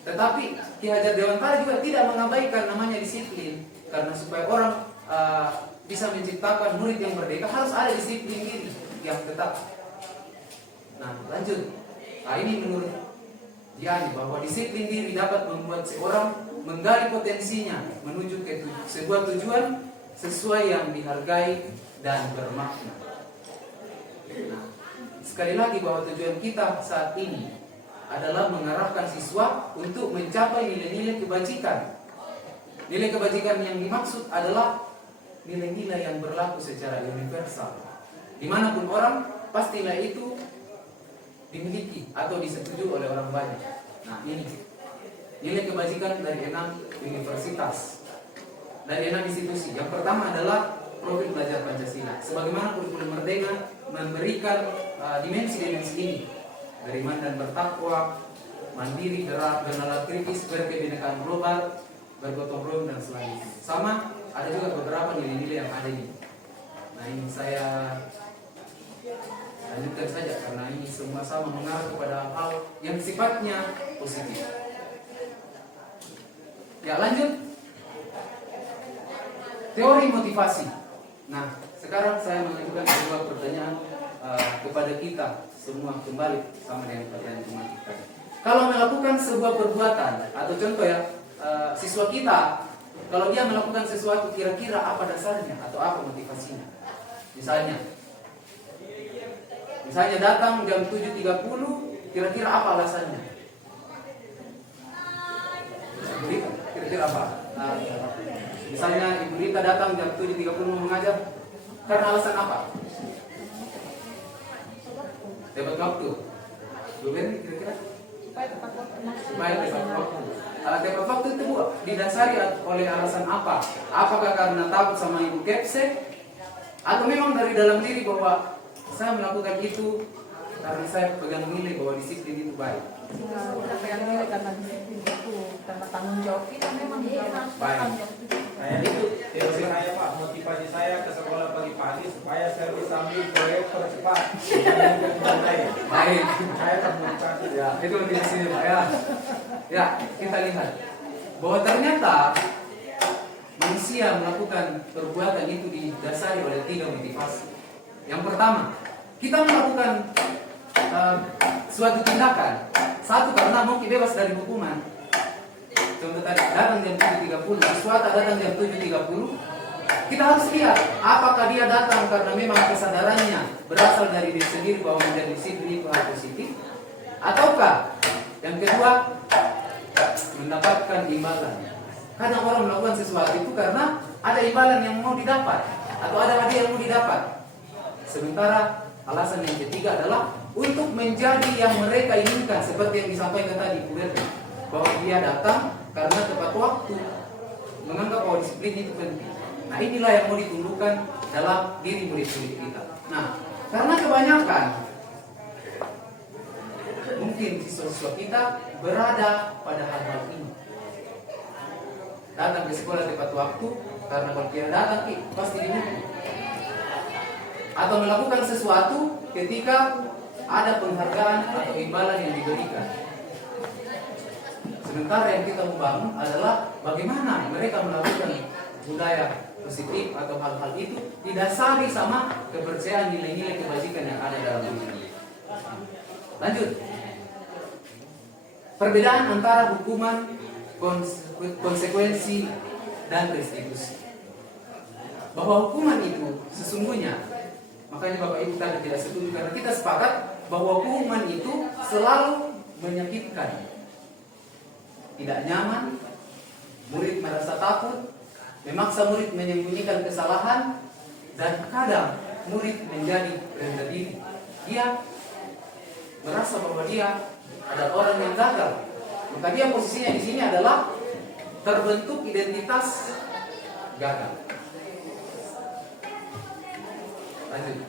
Tetapi Ki Hajar Dewantara juga tidak mengabaikan namanya disiplin, karena supaya orang bisa menciptakan murid yang merdeka harus ada disiplin diri yang tetap. Nah, lanjut. Nah, ini menurut dia bahwa disiplin diri dapat membuat seorang menggali potensinya menuju ke sebuah tujuan sesuai yang dihargai dan bermakna. Nah, sekali lagi bahwa tujuan kita saat ini adalah mengarahkan siswa untuk mencapai nilai-nilai kebajikan. Nilai kebajikan yang dimaksud adalah nilai-nilai yang berlaku secara universal. Dimanapun orang, pasti nilai itu dimiliki atau disetujui oleh orang banyak. Nah, ini nilai kebajikan dari 6 universitas, dari 6 institusi. Yang pertama adalah profil belajar Pancasila. Sebagaimana kurikulum Merdeka memberikan dimensi-dimensi ini, beriman dan bertakwa, mandiri, bernalar kritis, berkebinekaan global, bergotong royong dan selanjutnya. Sama, ada juga beberapa nilai-nilai yang ada ini. Nah, ini saya lanjutkan saja karena ini semua sama mengarah kepada hal yang sifatnya positif. Ya, lanjut. Teori motivasi. Nah, sekarang saya mengajukan sebuah pertanyaan kepada kita semua kembali sama dengan pertanyaan teman kita. Kalau melakukan sebuah perbuatan atau contoh ya, siswa kita kalau dia melakukan sesuatu kira-kira apa dasarnya atau apa motivasinya? Misalnya datang jam 7.30, kira-kira apa alasannya? Kira-kira apa? Misalnya Ibu Rita datang jam 7.30 mengajar, karena alasan apa? Tepat waktu. Bukan kira-kira? Supaya tepat waktu. Tepat waktu itu didasari oleh alasan apa? Apakah karena takut sama Ibu Kepse? Atau memang dari dalam diri bahwa saya melakukan itu karena saya pegang nilai bahwa disiplin itu baik. Kita pegang nilai karena disiplin itu, karena tanggung jawab kita memang harus tanggung jawab itu. Saya itu teori saya Pak, motivasi saya ke sekolah pagi-pagi supaya saya bisa ambil proyek cepat. Baik. Saya termotivasi. Ya, itu motivasinya Pak ya. Ya, kita lihat bahwa ternyata manusia melakukan perbuatan itu didasari oleh 3 motivasi. Yang pertama, kita melakukan suatu tindakan, satu karena mau bebas dari hukuman. Contoh tadi, datang jam 7.30, siswa datang jam 7.30, kita harus lihat apakah dia datang karena memang kesadarannya berasal dari diri sendiri bahwa menjadi disiplin itu hal positif, ataukah yang kedua mendapatkan imbalan. Kadang orang melakukan sesuatu itu karena ada imbalan yang mau didapat atau ada hadiah yang mau didapat. Sementara alasan yang ketiga adalah untuk menjadi yang mereka inginkan, seperti yang disampaikan tadi Bu Berti, bahwa dia datang karena tepat waktu, menganggap bahwa disiplin itu penting. Nah, inilah yang mau ditumbuhkan dalam diri murid-murid kita. Nah, karena kebanyakan mungkin siswa-siswa kita berada pada hal-hal ini. Datang ke sekolah tepat waktu karena kalau tidak datang pasti dihukum. Atau melakukan sesuatu ketika ada penghargaan atau imbalan yang diberikan. Sementara yang kita membangun adalah bagaimana mereka melakukan budaya positif atau hal-hal itu didasari sama kepercayaan nilai-nilai kebajikan yang ada dalam diri. Lanjut. Perbedaan antara hukuman, konsekuensi, dan restitusi. Bahwa hukuman itu sesungguhnya, makanya Bapak Ibu tadi tidak setuju karena kita sepakat bahwa hukuman itu selalu menyakitkan. Tidak nyaman, murid merasa takut, memaksa murid menyembunyikan kesalahan, dan kadang murid menjadi rendah diri. Dia merasa bahwa dia adalah orang yang gagal. Maka dia posisinya di sini adalah terbentuk identitas gagal. Lanjut.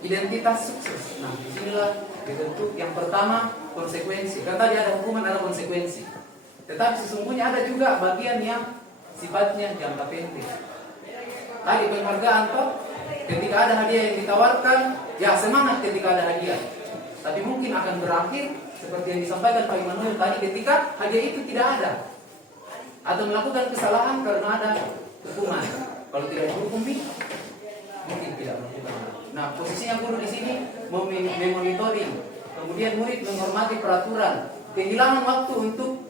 Identitas sukses. Nah, disinilah dibentuk yang pertama konsekuensi. Kan tadi ada hukuman, ada konsekuensi. Tetapi sesungguhnya ada juga bagian yang sifatnya jangka pendek. Tadi penghargaan toh, ketika ada hadiah yang ditawarkan, ya semangat ketika ada hadiah. Tapi mungkin akan berakhir seperti yang disampaikan Pak Immanuel tadi ketika hadiah itu tidak ada. Atau melakukan kesalahan karena ada hukuman. Kalau tidak dihukum, mungkin tidak melakukan. Nah, posisinya guru di sini memonitoring, kemudian murid menghormati peraturan, kehilangan waktu untuk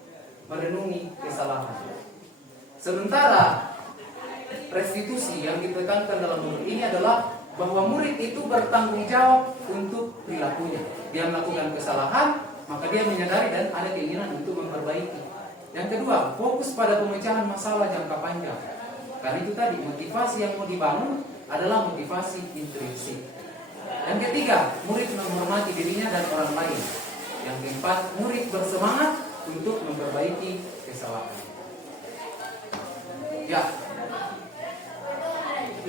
merenungi kesalahan. Sementara restitusi yang ditekankan dalam murid ini adalah bahwa murid itu bertanggung jawab untuk perilakunya. Dia melakukan kesalahan, maka dia menyadari dan ada keinginan untuk memperbaiki. Yang kedua, fokus pada pemecahan masalah jangka panjang. Karena itu tadi, motivasi yang mau dibangun adalah motivasi intrinsik. Yang ketiga, murid menghormati dirinya dan orang lain. Yang keempat, murid bersemangat untuk memperbaiki kesalahan. Ya,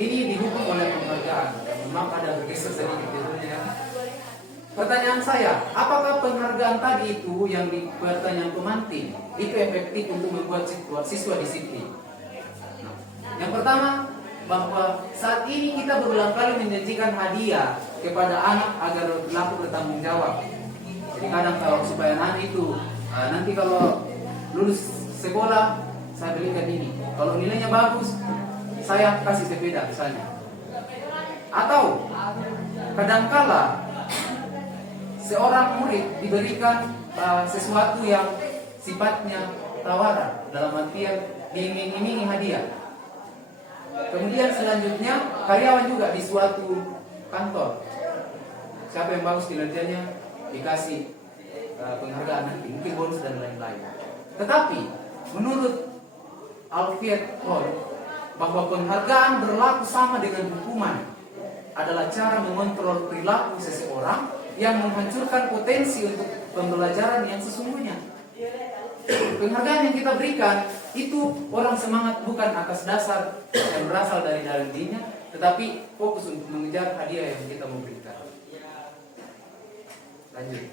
ini didukung oleh penghargaan. Memang ada bergeser sedikit judulnya. Pertanyaan saya, apakah penghargaan tadi itu yang di pertanyaan pemantik itu efektif untuk membuat siswa disiplin? Nah, yang pertama, bahwa saat ini kita berulang kali menjanjikan hadiah kepada anak agar berlaku bertanggung jawab. Jadi kadang kalau supaya anak itu nanti kalau lulus sekolah saya belikan ini, kalau nilainya bagus saya kasih sepeda misalnya. Atau kadangkala seorang murid diberikan sesuatu yang sifatnya tawaran, dalam artian diiming-imingi hadiah. Kemudian selanjutnya karyawan juga di suatu kantor, siapa yang bagus kinerjanya dikasih penghargaan nanti, mungkin bonus dan lain-lain. Tetapi menurut Alfred Hall, bahwa penghargaan berlaku sama dengan hukuman adalah cara mengontrol perilaku seseorang yang menghancurkan potensi untuk pembelajaran yang sesungguhnya. Penghargaan yang kita berikan itu orang semangat bukan atas dasar yang berasal dari dalam dirinya, tetapi fokus untuk mengejar hadiah yang kita memberikan. Lanjut.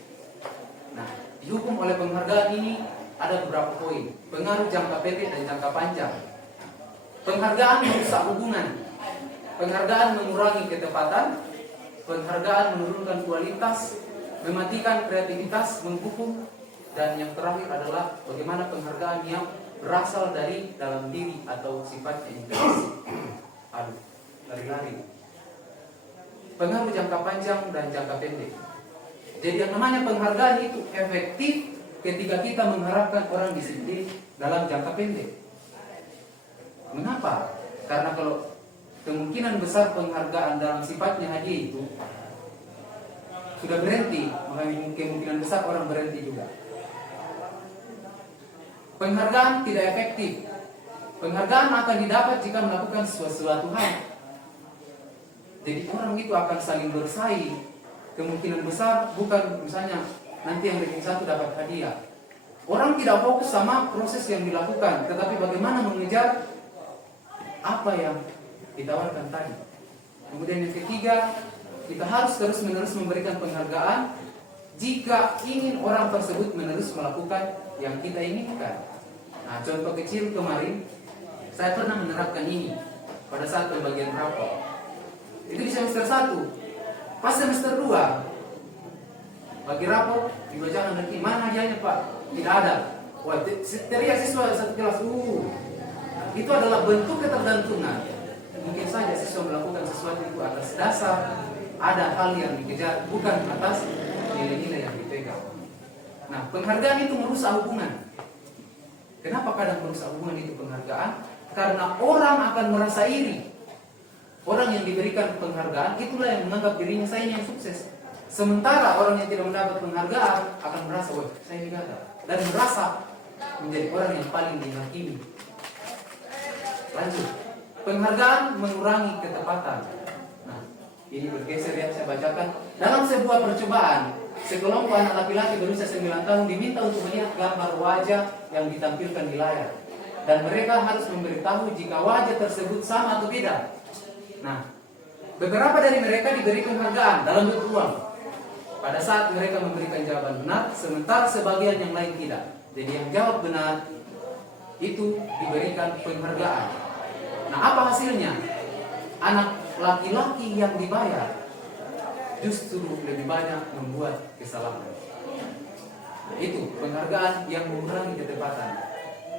Nah, dihukum oleh penghargaan ini ada beberapa poin. Pengaruh jangka pendek dan jangka panjang. Penghargaan merusak hubungan. Penghargaan mengurangi ketepatan. Penghargaan menurunkan kualitas, mematikan kreativitas, menghukum. Dan yang terakhir adalah bagaimana penghargaan yang berasal dari dalam diri atau sifatnya intrinsik. Aduh, lari-lari. Pengaruh jangka panjang dan jangka pendek. Jadi yang namanya penghargaan itu efektif ketika kita mengharapkan orang disiplin dalam jangka pendek. Mengapa? Karena kalau kemungkinan besar penghargaan dalam sifatnya hadiah itu sudah berhenti, maka kemungkinan besar orang berhenti juga. Penghargaan tidak efektif. Penghargaan akan didapat jika melakukan sesuatu hal. Jadi orang itu akan saling bersaing. Kemungkinan besar bukan misalnya nanti yang ranking 1 dapat hadiah. Orang tidak fokus sama proses yang dilakukan, tetapi bagaimana mengejar apa yang ditawarkan tadi. Kemudian yang ketiga, kita harus terus-menerus memberikan penghargaan jika ingin orang tersebut menerus melakukan yang kita inginkan. Nah, contoh kecil kemarin saya pernah menerapkan ini pada saat pembagian rapor. Itu di semester 1. Pas semester 2 bagi rapor dibacakan nanti, mana hadiahnya Pak? Tidak ada. Wah, teriak siswa satu kelas. Itu adalah bentuk ketergantungan. Mungkin saja siswa melakukan sesuatu itu atas dasar ada hal yang dikejar, bukan atas nilai-nilai yang dipegang. Nah, penghargaan itu merusak hubungan. Kenapa kadang merusak hubungan itu penghargaan? Karena orang akan merasa iri. Orang yang diberikan penghargaan itulah yang menganggap dirinya saya yang sukses. Sementara orang yang tidak mendapat penghargaan akan merasa, wah saya ini gagal. Dan merasa menjadi orang yang paling dihakimi. Lanjut. Penghargaan mengurangi ketepatan. Nah, Ini bergeser ya, saya bacakan. Dalam sebuah percobaan, sekelompok anak laki-laki berusia 9 tahun diminta untuk melihat gambar wajah yang ditampilkan di layar. Dan mereka harus memberitahu jika wajah tersebut sama atau tidak. Nah, beberapa dari mereka diberi penghargaan dalam bentuk uang pada saat mereka memberikan jawaban benar, sementara sebagian yang lain tidak. Jadi yang jawab benar itu diberikan penghargaan. Nah, apa hasilnya? Anak laki-laki yang dibayar justru lebih banyak membuat kesalahan. Nah, itu penghargaan yang mengurangi ketepatan.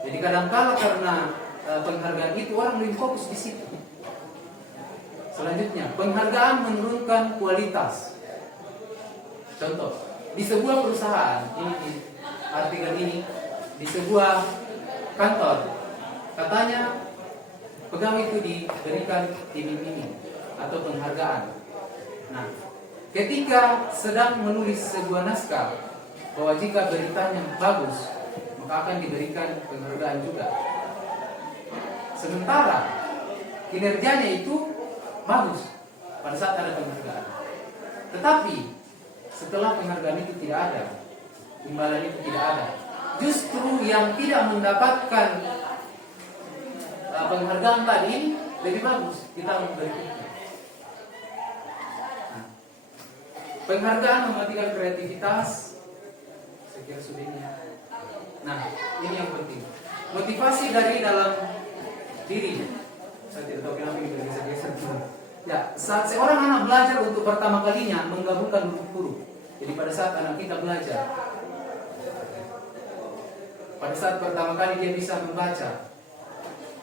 Jadi kadang-kala karena penghargaan itu orang lebih fokus di situ. Selanjutnya, penghargaan menurunkan kualitas. Contoh, di sebuah perusahaan, ini di artikel ini, di sebuah kantor, katanya pegawai itu diberikan iming-iming atau penghargaan. Nah, ketika sedang menulis sebuah naskah, bahwa jika beritanya bagus, maka akan diberikan penghargaan juga. Sementara kinerjanya itu bagus pada saat ada penghargaan. Tetapi setelah penghargaan itu tidak ada, imbalan itu tidak ada, justru yang tidak mendapatkan penghargaan tadi lebih bagus kita memberikan. Nah, penghargaan mematikan kreativitas. Saya kira sudah ini. Nah, ini yang penting. Motivasi dari dalam diri. Saya tidak tahu kenapa ini bergeser-geser. Ya, saat seorang anak belajar untuk pertama kalinya menggabungkan huruf-huruf. Jadi pada saat anak kita belajar, pada saat pertama kali dia bisa membaca,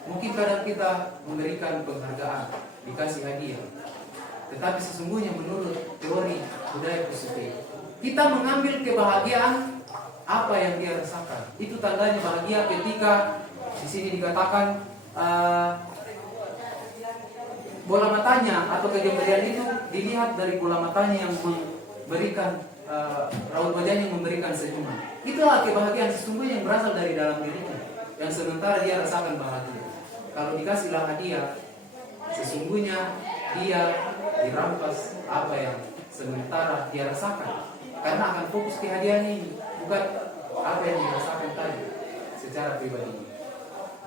mungkin kadang kita memberikan penghargaan, dikasih hadiah. Tetapi sesungguhnya menurut teori budaya positif, kita mengambil kebahagiaan apa yang dia rasakan. Itu tandanya bahagia ketika di sini dikatakan bola matanya atau kegembiraan itu dilihat dari bola matanya yang memberikan raut wajahnya yang memberikan senyuman. Itulah kebahagiaan sesungguhnya yang berasal dari dalam dirinya, yang sementara dia rasakan bahagia. Kalau dikasihlah hadiah, sesungguhnya dia dirampas apa yang sementara dia rasakan, karena akan fokus ke hadiah ini, bukan apa yang dirasakan tadi secara pribadi.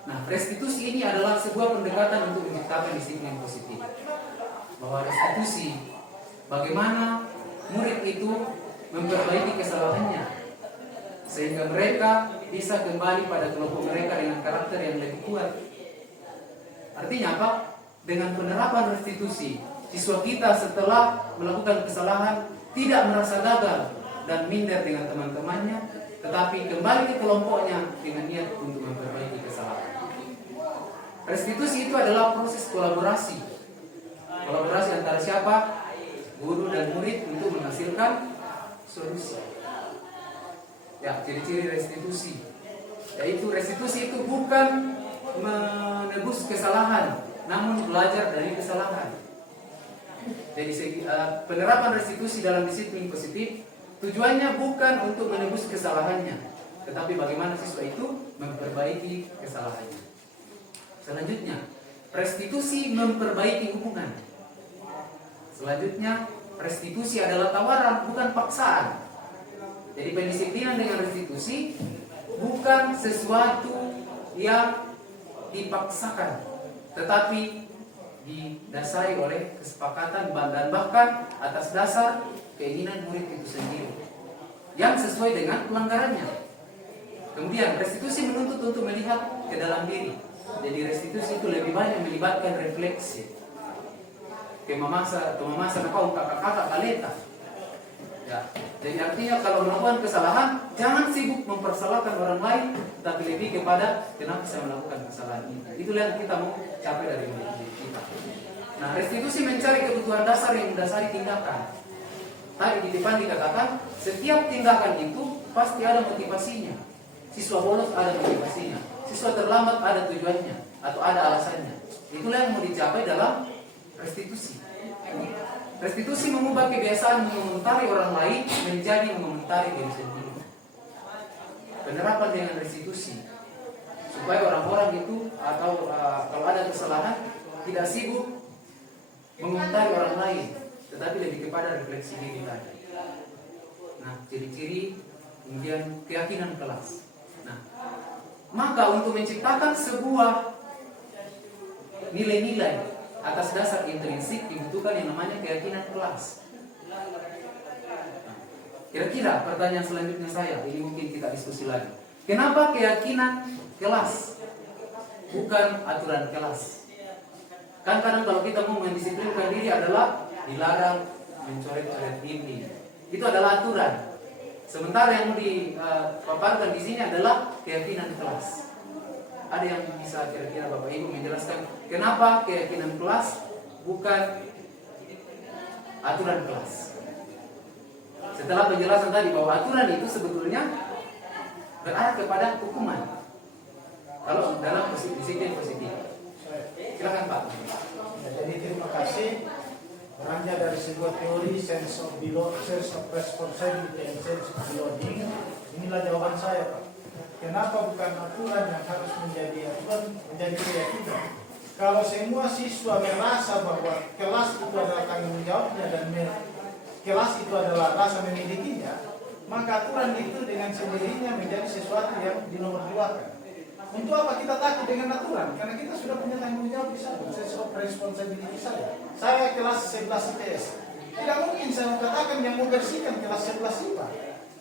Nah, restitusi ini adalah sebuah pendekatan untuk menciptakan disiplin positif. Bahwa restitusi, bagaimana murid itu memperbaiki kesalahannya, sehingga mereka bisa kembali pada kelompok mereka dengan karakter yang lebih kuat. Artinya apa? Dengan penerapan restitusi, siswa kita setelah melakukan kesalahan tidak merasa gagal dan minder dengan teman-temannya, tetapi kembali ke kelompoknya dengan niat untuk memperbaiki kesalahan. Restitusi itu adalah proses kolaborasi. Kolaborasi antara siapa? Guru dan murid untuk menghasilkan solusi. Ya, ciri-ciri restitusi. Yaitu restitusi itu bukan menebus kesalahan, namun belajar dari kesalahan. Jadi penerapan restitusi dalam disiplin positif tujuannya bukan untuk menebus kesalahannya, tetapi bagaimana siswa itu memperbaiki kesalahannya. Selanjutnya, restitusi memperbaiki hubungan. Selanjutnya, restitusi adalah tawaran, bukan paksaan. Jadi pendisiplinan dengan restitusi bukan sesuatu yang dipaksakan, tetapi didasari oleh kesepakatan dan bahkan atas dasar keinginan murid itu sendiri yang sesuai dengan pelanggarannya. Kemudian restitusi menuntut untuk melihat ke dalam diri. Jadi restitusi itu lebih banyak melibatkan refleksi. Kemamasa nakau kakak-kakak kaleta. Ya. Jadi artinya kalau melakukan kesalahan, jangan sibuk mempersalahkan orang lain, tapi lebih kepada kenapa saya melakukan kesalahan ini. Itulah yang kita mau capai dari diri kita. Nah, restitusi mencari kebutuhan dasar yang mendasari tindakan. Tadi di depan dikatakan, setiap tindakan itu pasti ada motivasinya. Siswa bolos ada motivasinya, siswa terlambat ada tujuannya atau ada alasannya. Itulah yang mau dicapai dalam restitusi. Restitusi mengubah kebiasaan mengomentari orang lain menjadi mengomentari diri sendiri. Penerapan dengan restitusi supaya orang-orang itu atau kalau ada kesalahan tidak sibuk mengomentari orang lain, tetapi lebih kepada refleksi diri tadi. Nah, ciri-ciri kemudian keyakinan kelas. Nah, maka untuk menciptakan sebuah nilai-nilai atas dasar intrinsik dibutuhkan yang namanya keyakinan kelas. Kira-kira pertanyaan selanjutnya saya, ini mungkin kita diskusi lagi. Kenapa keyakinan kelas, bukan aturan kelas? Kan kadang kalau kita mau mendisiplinkan diri adalah dilarang mencoret-coret dinding. Itu adalah aturan. Sementara yang dipaparkan di sini adalah keyakinan kelas. Ada yang bisa kira-kira Bapak Ibu menjelaskan kenapa keyakinan kelas bukan aturan kelas? Setelah penjelasan tadi bahwa aturan itu sebetulnya berarah kepada hukuman. Kalau dalam disiplin positif. Silakan Pak. Jadi terima kasih. Beranjak dari sebuah teori sense of responsibility and sense of belonging, inilah jawaban saya, Pak. Kenapa bukan aturan yang harus menjadi aturan, menjadi keyakinan? Kalau semua siswa merasa bahwa kelas itu adalah tanggung jawabnya dan kelas itu adalah rasa memilikinya, maka aturan itu dengan sendirinya menjadi sesuatu yang dinomorduakan. Untuk apa kita takut dengan aturan? Karena kita sudah punya tanggung jawab di sana, sense of responsibility saya. Saya kelas 11 IPS. Tidak mungkin saya mengatakan yang membersihkan kelas 11 IPA.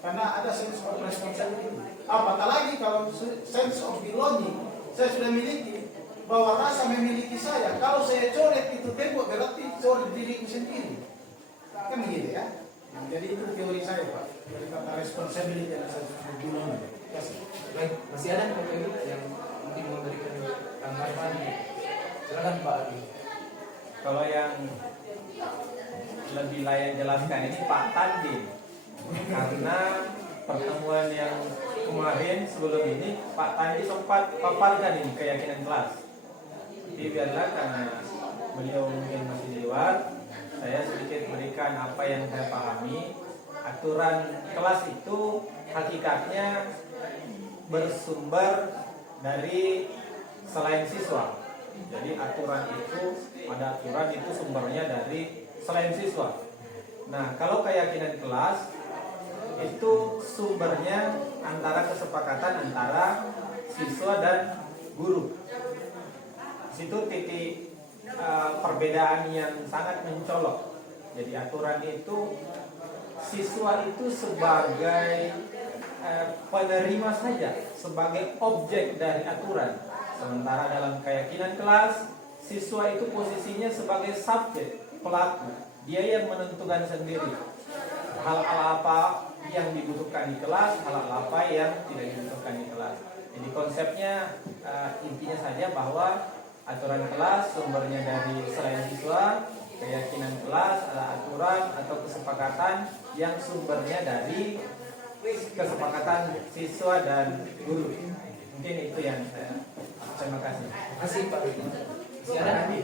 Karena ada sense of responsibility. Apatah lagi kalau sense of belonging saya sudah miliki, bahwa rasa memiliki saya. Kalau saya coret itu tembok berarti coret diriku sendiri. Kan begitu ya? Jadi itu teori saya, Pak. Dari kata responsibility dan sense of belonging. Baik, masih ada Bapak Ibu yang mungkin memberikan tanggapan? Silakan Pak Adi. Kalau yang lebih layak jelaskan ini Pak Tandi, karena pertemuan yang kemarin sebelum ini Pak Tandi sempat paparkan ini keyakinan kelas. Jadi biarlah karena beliau mungkin masih di luar, saya sedikit berikan apa yang saya pahami. Aturan kelas itu hakikatnya bersumber dari selain siswa. Jadi aturan itu sumbernya dari selain siswa. Nah, kalau keyakinan kelas itu sumbernya antara kesepakatan antara siswa dan guru. Situ titik perbedaan yang sangat mencolok. Jadi aturan itu siswa itu sebagai penerima saja, sebagai objek dari aturan. Sementara dalam keyakinan kelas, siswa itu posisinya sebagai subjek, pelaku. Dia yang menentukan sendiri hal-hal apa yang dibutuhkan di kelas, hal-hal apa yang tidak dibutuhkan di kelas. Jadi konsepnya intinya saja bahwa aturan kelas sumbernya dari selain siswa, keyakinan kelas adalah aturan atau kesepakatan yang sumbernya dari kesepakatan siswa dan guru. Mungkin itu yang saya. Terima kasih. Terima kasih Pak Adi. Masih ada nanti?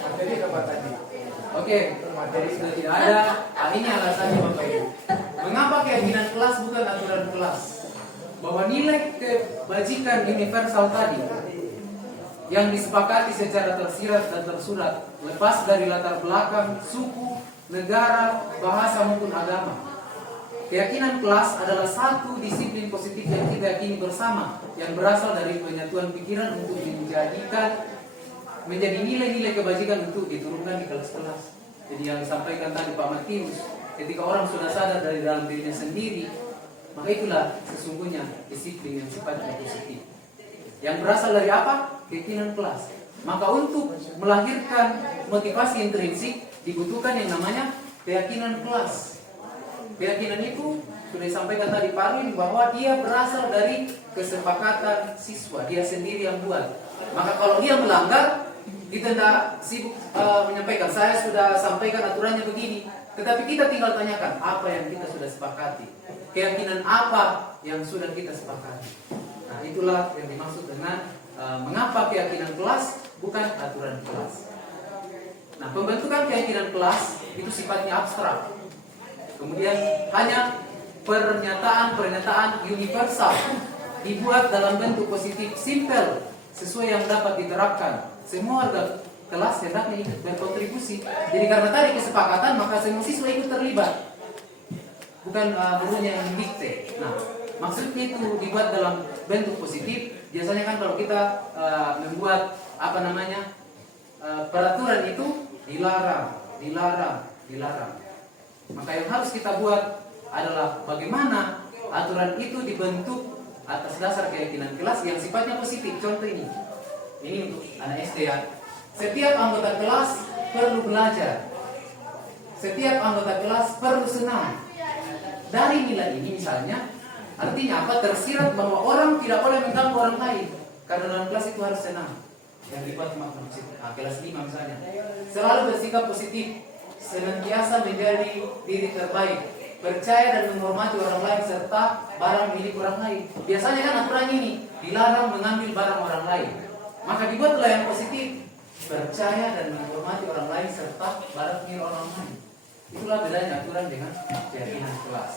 Materi apa tadi? Oke, materi sudah tidak ada. Ini alasannya Bapak Ibu. Mengapa keyakinan kelas bukan aturan kelas? Bahwa nilai kebajikan universal tadi yang disepakati secara tersirat dan tersurat, lepas dari latar belakang, suku, negara, bahasa maupun agama. Keyakinan kelas adalah satu disiplin positif yang kita yakini bersama, yang berasal dari penyatuan pikiran untuk menjadi nilai-nilai kebajikan untuk diturunkan di kelas-kelas. Jadi yang disampaikan tadi Pak Matius, ketika orang sudah sadar dari dalam dirinya sendiri, maka itulah sesungguhnya disiplin yang sifatnya positif. Yang berasal dari apa? Keyakinan kelas. Maka untuk melahirkan motivasi intrinsik dibutuhkan yang namanya keyakinan kelas. Keyakinan itu sudah disampaikan tadi Pak Arwin bahwa dia berasal dari kesepakatan siswa, dia sendiri yang buat. Maka kalau dia melanggar, kita tidak sibuk menyampaikan, saya sudah sampaikan aturannya begini, tetapi kita tinggal tanyakan apa yang kita sudah sepakati, keyakinan apa yang sudah kita sepakati. Nah, itulah yang dimaksud dengan mengapa keyakinan kelas bukan aturan kelas. Nah, pembentukan keyakinan kelas itu sifatnya abstrak. Kemudian hanya pernyataan universal dibuat dalam bentuk positif, simple, sesuai yang dapat diterapkan. Semua kelas hendaknya ikut berkontribusi. Jadi karena tadi kesepakatan, maka semua siswa ikut terlibat, bukan gurunya yang dikte. Nah, maksudnya itu dibuat dalam bentuk positif. Biasanya kan kalau kita membuat peraturan itu dilarang. Maka yang harus kita buat adalah bagaimana aturan itu dibentuk atas dasar keyakinan kelas yang sifatnya positif. Contoh ini untuk anak SD ya. Setiap anggota kelas perlu belajar. Setiap anggota kelas perlu senang. Dari nilai ini misalnya, artinya apa? Tersirat bahwa orang tidak boleh mengganggu orang lain. Karena dalam kelas itu harus senang. Yang dibuat kelas 5 misalnya. Selalu bersikap positif, senantiasa menjadi diri terbaik, percaya dan menghormati orang lain serta barang milik orang lain. Biasanya kan aturan ini dilarang mengambil barang orang lain. Maka dibuatlah yang positif, percaya dan menghormati orang lain serta barang milik orang lain. Itulah bedanya aturan dengan keyakinan kelas.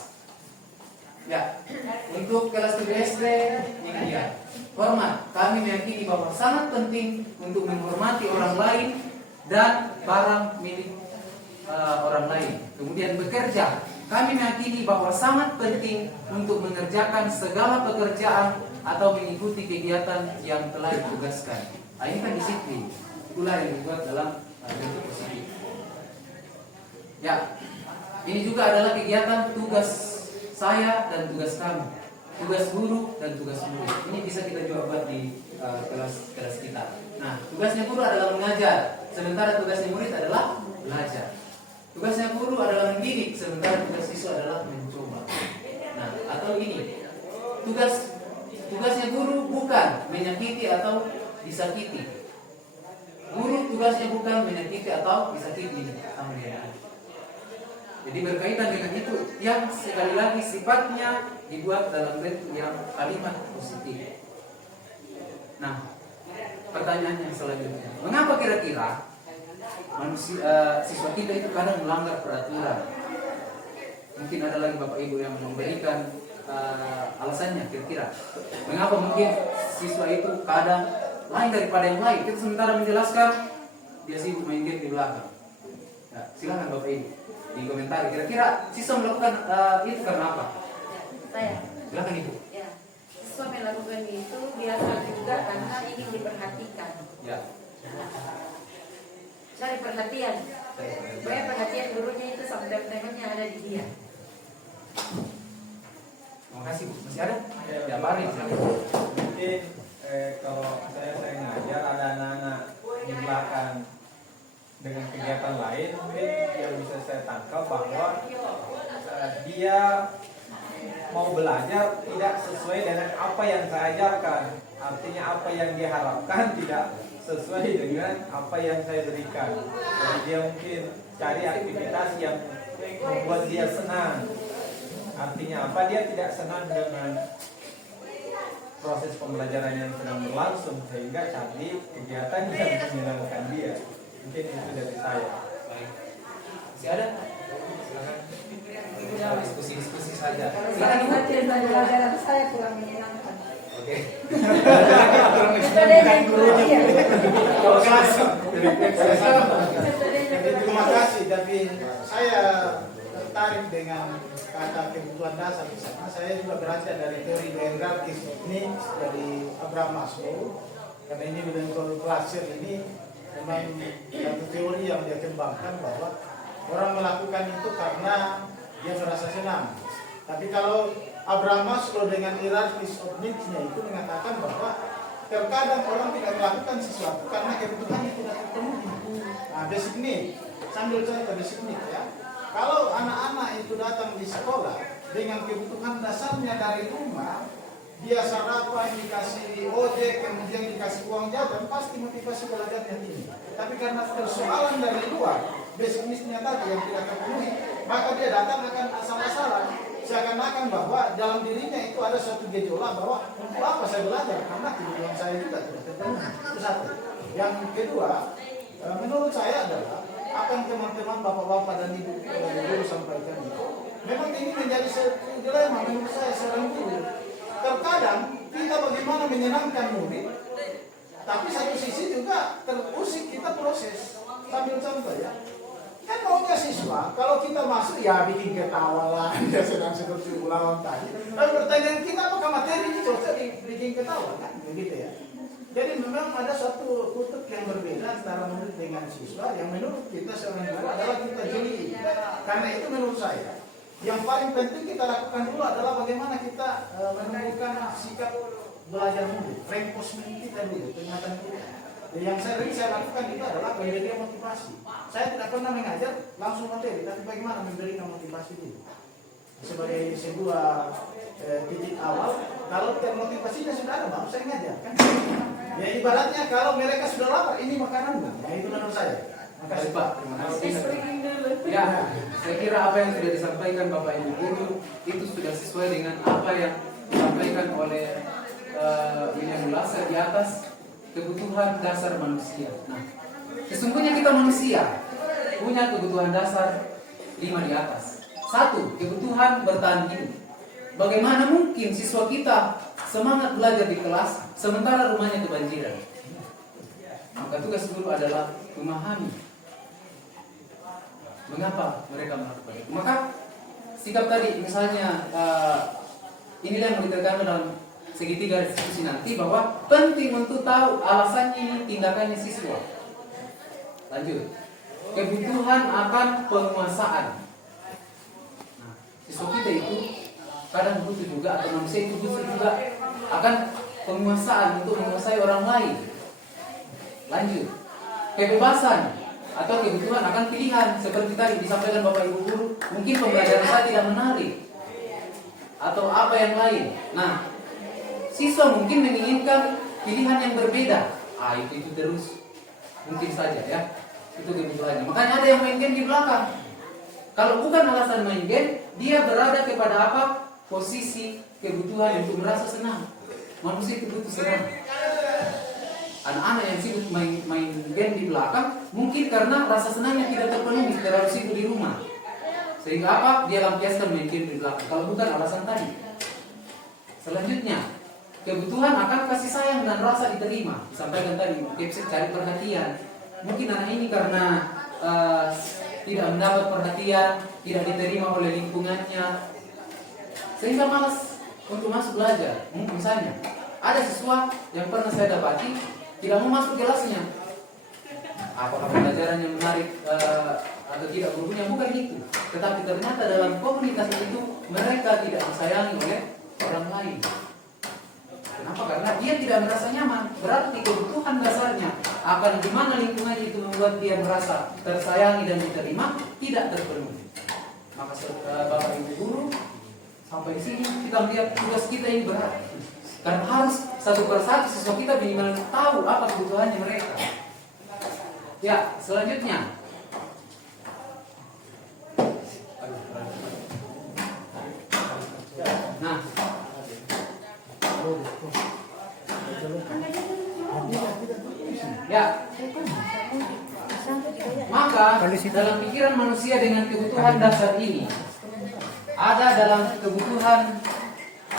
Ya, untuk kelas 7 SD ini dia. Hormat, kami meyakini bahwa sangat penting untuk menghormati orang lain dan barang milik orang lain. Kemudian bekerja, kami meyakini bahwa sangat penting untuk mengerjakan segala pekerjaan atau mengikuti kegiatan yang telah ditugaskan. Ini kan disiplin. Itulah yang dibuat dalam bentuk positif. Ya, ini juga adalah kegiatan tugas saya dan tugas kamu, tugas guru dan tugas murid. Ini bisa kita juga buat di kelas kita. Nah, tugasnya guru adalah mengajar, sementara tugasnya murid adalah belajar. Tugasnya guru adalah mendidik, sementara tugas siswa adalah mencoba. Nah, atau ini tugasnya guru bukan menyakiti atau disakiti. Guru tugasnya bukan menyakiti atau disakiti. Jadi berkaitan dengan itu yang sekali lagi sifatnya dibuat dalam bentuk yang kalimat positif. Nah, pertanyaan yang selanjutnya, mengapa kira-kira siswa kita itu kadang melanggar peraturan? Mungkin ada lagi Bapak Ibu yang memberikan alasannya kira-kira. Mengapa mungkin siswa itu kadang lain daripada yang lain? Kita sementara menjelaskan, dia sibuk main game di belakang. Ya, silakan Bapak Ibu di komentar. Kira-kira siswa melakukan itu karena apa? Saya. Silakan Ibu. Ya. Siswa melakukan itu biasa juga karena ingin diperhatikan. Ya. Cari perhatian. Supaya perhatian gurunya itu sampai-sampainya ada di dia. Terima kasih Bu. Masih ada? Ya, mari. Mungkin kalau saya ngajar ada anak-anak di belakang dengan kegiatan lain, mungkin yang bisa saya tangkap bahwa dia mau belajar tidak sesuai dengan apa yang saya ajarkan. Artinya apa yang dia harapkan tidak sesuai dengan apa yang saya berikan. Jadi dia mungkin cari aktivitas yang membuat dia senang. Artinya apa? Dia tidak senang dengan proses pembelajaran yang sedang berlangsung, sehingga cari kegiatan yang menyenangkan dia. Mungkin itu dari saya. Masih ada? Silakan. Diskusi saja. Saya perhatian dan pelajaran saya kurang menyenangkan. Oke. Metodenya kurang. Terima kasih, tapi saya tertarik dengan kata kebutuhan dasar di sana. Saya juga belajar dari teori hierarkis ini dari Abraham Maslow. Karena ini William Glasser ini memang satu teori yang dia kembangkan bahwa orang melakukan itu karena dia merasa senang. Tapi kalau Abraham Maslow dengan hierarkis of needs-nya itu mengatakan bahwa terkadang orang tidak melakukan sesuatu karena kebutuhannya tidak terpenuhi. Nah, basic need. Sambil contoh basic need ya. Kalau anak-anak itu datang di sekolah dengan kebutuhan dasarnya dari rumah, dia sarapan, dikasih ojek, kemudian dikasih uang jajan, pasti motivasi belajarnya tinggi. Tapi karena persoalan dari luar, basic need-nya tadi yang tidak terpenuhi, maka dia datang akan asal-asalan. Seakan-akan bahwa dalam dirinya itu ada suatu gejolak bahwa untuk apa saya belajar, karena kebutuhan saya juga tidak terpenuhi. Itu satu. Yang kedua, menurut saya adalah apa yang teman-teman bapak-bapak dan ibu guru sampaikan itu memang ini menjadi satu dilema menurut saya seorang guru. Terkadang kita bagaimana menyenangkan murid, Tapi satu sisi juga terusik kita proses sambil contoh ya. Kan maunya siswa, kalau kita masuk ya bikin ketawa lah, dia sedang seperti ulangan tadi. Tapi pertanyaan kita apakah materi ini cocok dibikin ketawa kan, begitu ya. Jadi memang ada suatu kutub yang berbeda antara murid dengan siswa yang menurut kita seorang guru adalah kita jeli. Karena itu menurut saya yang paling penting kita lakukan dulu adalah bagaimana kita menumbuhkan sikap belajar murid, reinforcement kita dulu, peringatan kita. Yang sering saya lakukan itu adalah pemberian motivasi. Saya tidak pernah mengajar langsung materi, tapi bagaimana memberikan motivasi dulu. Sebagai sebuah titik awal, kalau termotivasinya sudah ada, baru saya ngajar. Kan? Ya ibaratnya kalau mereka sudah lapar, ini makananmu. Ya itu menurut saya. Makasih Pak, terima kasih. Ya, saya kira apa yang sudah disampaikan Bapak Ibu Guru itu sudah sesuai dengan apa yang disampaikan oleh William Lasser di atas kebutuhan dasar manusia. Nah, sesungguhnya kita manusia punya kebutuhan dasar 5 di atas. 1, kebutuhan bertahan hidup. Bagaimana mungkin siswa kita semangat belajar di kelas sementara rumahnya kebanjiran? Maka tugas guru adalah memahami mengapa mereka melakukan itu. Maka sikap tadi misalnya inilah yang ditekankan dalam segitiga diskusi nanti, bahwa penting untuk tahu alasannya ini tindakannya siswa. Lanjut, kebutuhan akan penguasaan. Nah, siswa kita itu kadang butuh juga, atau manusia itu butuh juga akan penguasaan untuk menguasai orang lain. Lanjut, kebebasan atau kebutuhan akan pilihan. Seperti tadi disampaikan Bapak Ibu Guru, mungkin pembelajaran saya tidak menarik atau apa yang lain. Nah, siswa mungkin menginginkan pilihan yang berbeda. Itu terus mungkin saja ya. Itu kebutuhannya. Makanya ada yang main game di belakang. Kalau bukan alasan main game, dia berada kepada apa? Posisi kebutuhan untuk merasa senang. Manusia itu butuh senang. Anak-anak yang sibuk main game di belakang mungkin karena rasa senangnya tidak terpenuhi, terlalu sibuk di rumah. Sehingga apa? Dia lampiaskan main game di belakang. Kalau bukan alasan tadi. Selanjutnya, kebutuhan akan kasih sayang dan rasa diterima. Disampaikan tadi, cari perhatian. Mungkin anak ini karena tidak mendapat perhatian, tidak diterima oleh lingkungannya, sehingga malas untuk masuk belajar. Misalnya, ada siswa yang pernah saya dapati tidak mau masuk kelasnya. Apakah pelajarannya menarik atau tidak berguna? Bukan itu. Tetapi ternyata dalam komunitas itu mereka tidak disayangi oleh orang lain. Kenapa? Karena dia tidak merasa nyaman. Berarti kebutuhan dasarnya akan di mana lingkungan itu membuat dia merasa tersayangi dan diterima tidak terpenuhi. Maka Bapak Ibu Guru, sampai di sini kita melihat tugas kita ini berat. Karena harus satu persatu siswa kita minimal tahu apa kebutuhannya mereka. Ya, selanjutnya. Nah, ya, maka dalam pikiran manusia dengan kebutuhan dasar ini, ada dalam kebutuhan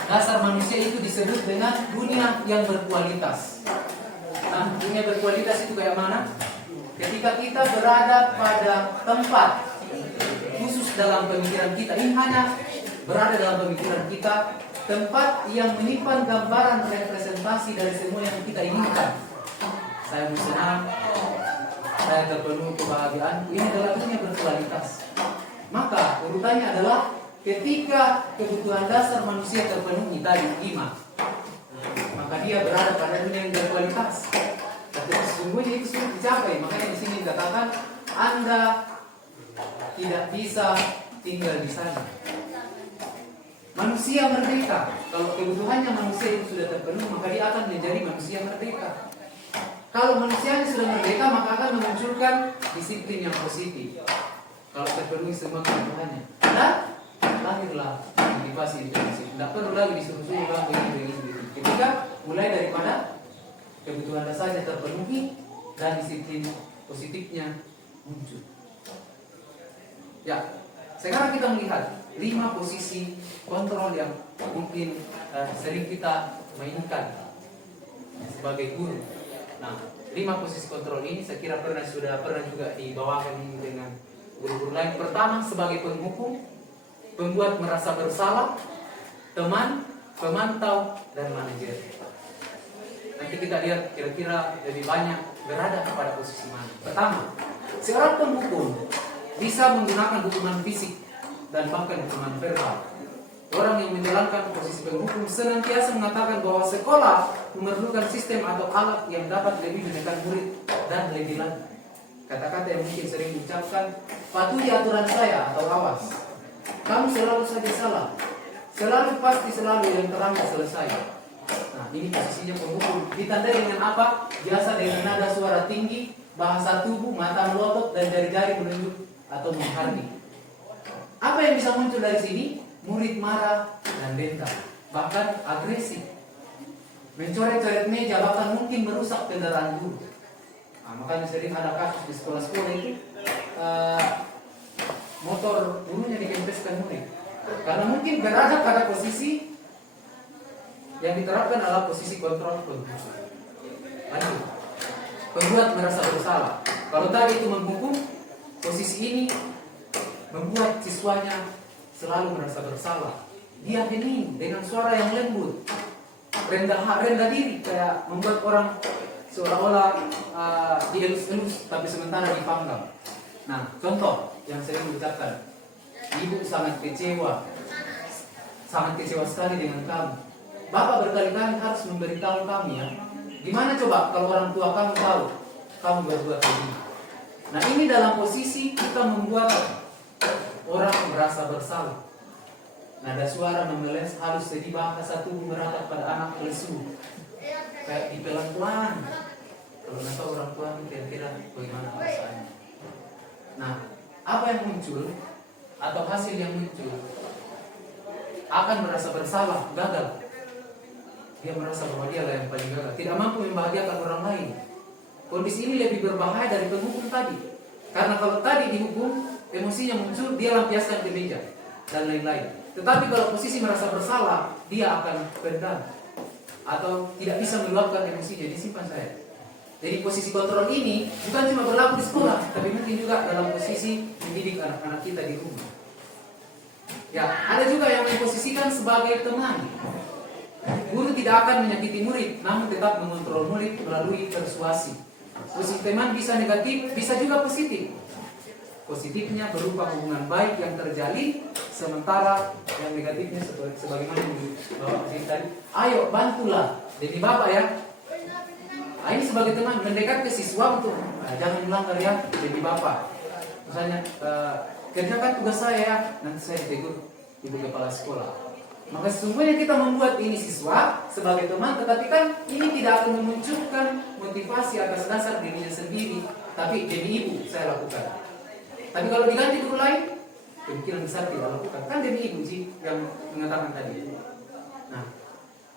dasar manusia itu disebut dengan dunia yang berkualitas. Nah, dunia berkualitas itu kayak mana? Ketika kita berada pada tempat khusus dalam pemikiran kita, ini hanya berada dalam pemikiran kita, tempat yang menyimpan gambaran representasi dari semua yang kita inginkan. Saya mau senang, saya terpenuhi kebahagiaan. Ini adalah dunia berkualitas. Maka urutannya adalah ketika kebutuhan dasar manusia terpenuhi tadi 5, maka dia berada pada dunia yang berkualitas. Tapi sesungguhnya itu sulit dicapai. Makanya di sini dikatakan Anda tidak bisa tinggal di sana. Manusia merdeka. Kalau kebutuhannya manusia itu sudah terpenuhi, maka dia akan menjadi manusia merdeka. Kalau manusia sudah merdeka, maka akan memunculkan disiplin yang positif. Kalau terpenuhi semua kebutuhannya, dan lahirlah motivasi itu. Tidak perlu lagi disuruh-suruh lagi begini. Ketika mulai daripada kebutuhan dasarnya terpenuhi dan disiplin positifnya muncul. Ya, sekarang kita melihat 5 posisi kontrol yang mungkin sering kita mainkan sebagai guru. Nah, 5 posisi kontrol ini saya kira sudah pernah juga dibawakan ini dengan guru-guru lain. Pertama, sebagai penghukum, pembuat merasa bersalah, teman, pemantau, dan manajer. Nanti kita lihat kira-kira lebih banyak berada pada posisi mana. Pertama, seorang penghukum bisa menggunakan hukuman fisik dan bahkan hukuman verbal. Orang yang menjalankan posisi penghukum senantiasa mengatakan bahwa sekolah memerlukan sistem atau alat yang dapat lebih menekan murid dan lebih lagi. Kata-kata yang mungkin sering diucapkan, patuhi aturan saya atau awas. Kamu selalu saja salah. Selalu pasti selalu yang terlambat selesai. Nah, ini posisinya penghukum. Ditandai dengan apa? Biasa dengan nada suara tinggi, bahasa tubuh, mata melotot, dan jari-jari menunjuk atau menghardik. Apa yang bisa muncul dari sini? Murid marah dan bentak, bahkan agresif, mencoret-coret meja, bahkan mungkin merusak kendaraan guru. Nah, makanya sering ada kasus di sekolah-sekolah itu motor gurunya dikempeskan murid, karena mungkin berada pada posisi yang diterapkan adalah posisi kontrol penghukum. Lanjut, pembuat merasa bersalah. Kalau tadi itu menghukum, posisi ini membuat siswanya selalu merasa bersalah. Dia hening dengan suara yang lembut, rendah diri, kayak membuat orang seolah-olah dielus-elus tapi sementara dipanggang. Nah, contoh yang sering diucapkan, ibu sangat kecewa sekali dengan kamu. Bapak berkali-kali harus memberitahu kami ya. Gimana coba kalau orang tua kamu tahu kamu berbuat begini? Nah, ini dalam posisi kita membuat orang merasa bersalah. Nada suara memeles halus, jadi bahasa tubuh meratap pada anak lesu, kayak dipelan pelan. Kalau nggak tahu orang tua kira-kira bagaimana rasanya. Nah, apa yang muncul atau hasil yang muncul akan merasa bersalah, gagal. Dia merasa bahwa dia lah yang paling gagal, tidak mampu membahagiakan orang lain. Kondisi ini lebih berbahaya dari penghukum tadi, karena kalau tadi dihukum, emosinya muncul, dia lampiaskan ke meja dan lain-lain. Tetapi kalau posisi merasa bersalah, dia akan pendam atau tidak bisa meluapkan emosinya, disimpan saya. Jadi posisi kontrol ini bukan cuma berlaku di sekolah, tapi mungkin juga dalam posisi mendidik anak-anak kita di rumah. Ya, ada juga yang memposisikan sebagai teman. Guru tidak akan menyakiti murid, namun tetap mengontrol murid melalui persuasi. Posisi teman bisa negatif, bisa juga positif. Positifnya berupa hubungan baik yang terjalin, sementara yang negatifnya sebagaimana yang dibawa tadi. Ayo bantulah, jadi bapak ya. Nah, ini sebagai teman mendekat ke siswa untuk jangan melanggar ya, jadi bapak. Misalnya kerjakan tugas saya, nanti saya tegur ibu kepala sekolah. Maka sesungguhnya kita membuat ini siswa sebagai teman, tetapi kan ini tidak akan memunculkan motivasi atas dasar dirinya sendiri, tapi demi ibu saya lakukan. Tapi kalau diganti guru lain, kemungkinan besar tidak lakukan. Kan demi ibu sih yang mengatakan tadi. Nah,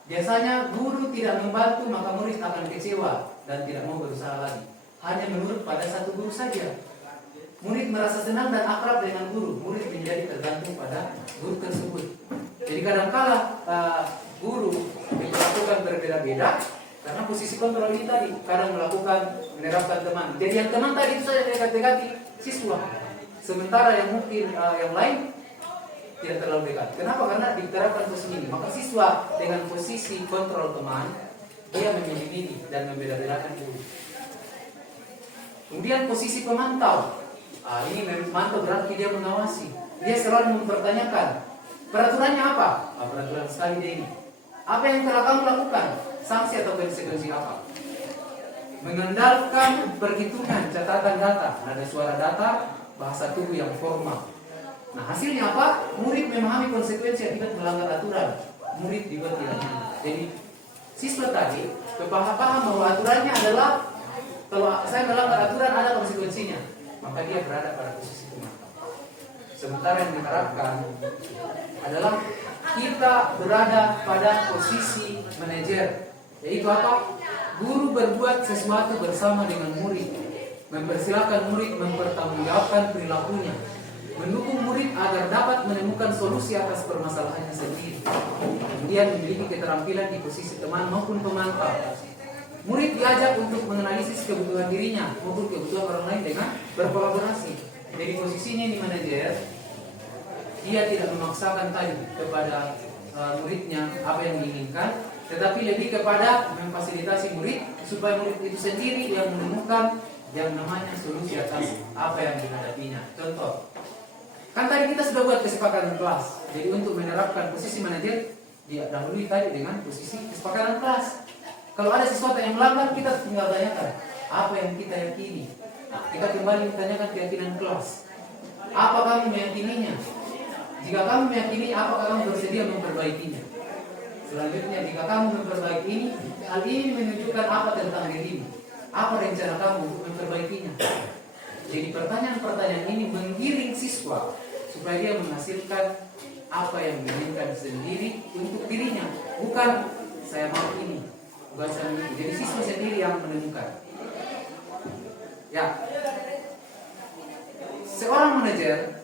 biasanya guru tidak membantu, maka murid akan kecewa dan tidak mau berusaha lagi. Hanya menurut pada satu guru saja. Murid merasa senang dan akrab dengan guru. Murid menjadi tergantung pada guru tersebut. Jadi kadang-kala guru diperlakukan berbeda-beda karena posisi kontrol ini tadi. Kadang menerapkan teman. Jadi yang teman tadi itu saja dekat-dekati siswa. Sementara yang mungkin yang lain tidak terlalu dekat. Kenapa? Karena diterapkan posisi ini. Maka siswa dengan posisi kontrol teman, dia memilih dan membeda-bedakan guru. Kemudian posisi pemantau. Ini memantau berarti dia mengawasi. Dia selalu mempertanyakan peraturannya apa? Peraturan sekali dia ini. Apa yang telah kamu lakukan? Sanksi atau konsekuensi apa? Mengandalkan perhitungan catatan data, nada suara data, bahasa tubuh yang formal. Nah, hasilnya apa? Murid memahami konsekuensi akibat melanggar aturan. Murid juga tidak memahami. Jadi siswa tadi paham bahwa aturannya adalah kalau saya melanggar aturan ada konsekuensinya, maka dia berada pada posisi pemantau. Sementara yang diterapkan adalah kita berada pada posisi manajer, yaitu apa? Guru berbuat sesuatu bersama dengan murid, mempersilahkan murid mempertanggungjawabkan perilakunya, mendukung murid agar dapat menemukan solusi atas permasalahannya sendiri. Kemudian memiliki keterampilan di posisi teman maupun pemantau. murid diajak untuk menganalisis kebutuhan dirinya maupun kebutuhan orang lain dengan berkolaborasi. Jadi posisinya ini manajer, dia tidak memaksakan tadi kepada muridnya apa yang diinginkan, tetapi lebih kepada memfasilitasi murid supaya murid itu sendiri yang menemukan yang namanya solusi atas apa yang dihadapinya. Contoh, kan tadi kita sudah buat kesepakatan kelas. Jadi untuk menerapkan posisi manajer, dia dahului tadi dengan posisi kesepakatan kelas. Kalau ada sesuatu yang melanggar, kita tinggal tanyakan apa yang kita yakini. Nah, kita kembali tanyakan keyakinan kelas. Apa kamu meyakininya? Jika kamu meyakini, apakah kamu bersedia memperbaikinya? Selanjutnya, jika kamu memperbaiki ini, hal ini menunjukkan apa tentang dirimu? Apa rencana kamu untuk memperbaikinya? Jadi pertanyaan-pertanyaan ini menggiring siswa supaya dia menghasilkan apa yang diinginkan sendiri untuk dirinya. Bukan saya mau ini, bukan saya mau ini. Jadi siswa sendiri yang menemukan. Ya, seorang manajer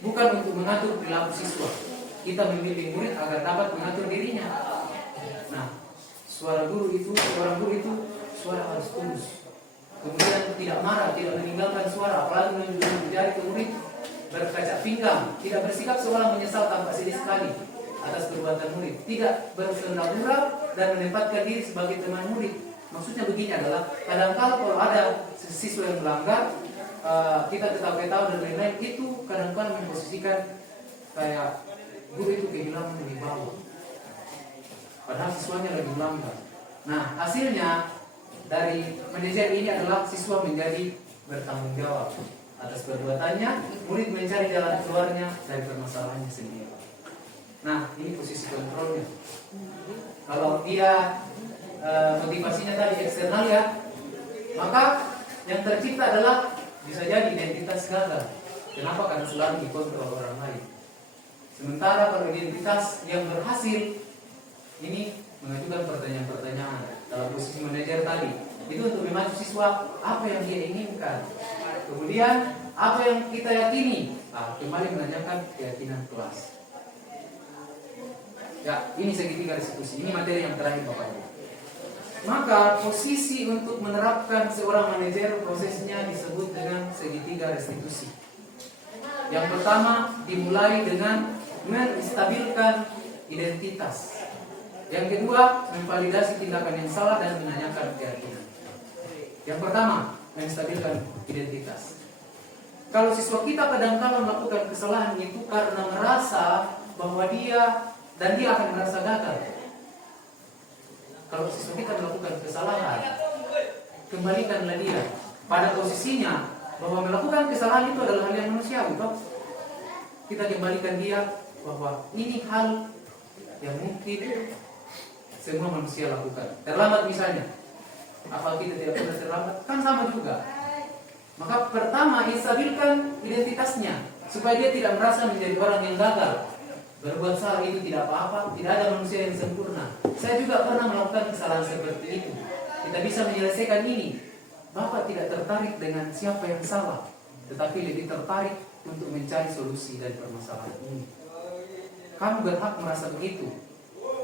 bukan untuk mengatur perilaku siswa. Kita memilih murid agar dapat mengatur dirinya. Nah, seorang guru itu suara harus tulus. Kemudian tidak marah, tidak meninggalkan suara, apalagi menjadi ke murid berkaca pinggang, tidak bersikap seolah menyesal tanpa sedih sekali atas perbuatan murid, tidak bersenda-gurau dan menempatkan diri sebagai teman murid. Maksudnya begini adalah, kadang-kala kalau ada siswa yang melanggar, kita tetap tahu dan lain-lain, itu kadang-kala memposisikan kayak guru itu kehilangan di bawah, padahal siswanya lagi melanggar. Nah, hasilnya dari manajer ini adalah siswa menjadi bertanggung jawab atas perbuatannya, murid mencari jalan keluarnya dari permasalahannya sendiri. Nah, ini posisi kontrolnya. Kalau dia motivasinya tadi eksternal ya, maka yang tercipta adalah bisa jadi identitas gagal. Kenapa? Karena selalu dikontrol orang lain. Sementara kalau identitas yang berhasil, ini mengajukan pertanyaan-pertanyaan dalam posisi manajer tadi. Itu untuk memacu siswa apa yang dia inginkan. Kemudian apa yang kita yakini. Kembali menanyakan keyakinan kelas. Ya, ini segitiga restitusi. Ini materi yang terakhir Bapak Ibu. Maka posisi untuk menerapkan seorang manajer, prosesnya disebut dengan segitiga restitusi. Yang pertama dimulai dengan menstabilkan identitas. Yang kedua, memvalidasi tindakan yang salah dan menanyakan keyakinan. Yang pertama, menstabilkan identitas. Kalau siswa kita kadang-kadang melakukan kesalahan itu karena merasa bahwa dia akan merasa gagal. Kalau siswa kita melakukan kesalahan, kembalikanlah dia pada posisinya bahwa melakukan kesalahan itu adalah hal yang manusiawi. Kita kembalikan dia bahwa ini hal yang mungkin semua manusia lakukan. Terlambat misalnya, apa kita tidak pernah terlambat? Kan sama juga. Maka pertama, stabilkan identitasnya supaya dia tidak merasa menjadi orang yang gagal. Berbuat salah itu tidak apa-apa, tidak ada manusia yang sempurna. Saya juga pernah melakukan kesalahan seperti itu. Kita bisa menyelesaikan ini. Bapak tidak tertarik dengan siapa yang salah, tetapi lebih tertarik untuk mencari solusi dari permasalahan ini. Kamu berhak merasa begitu.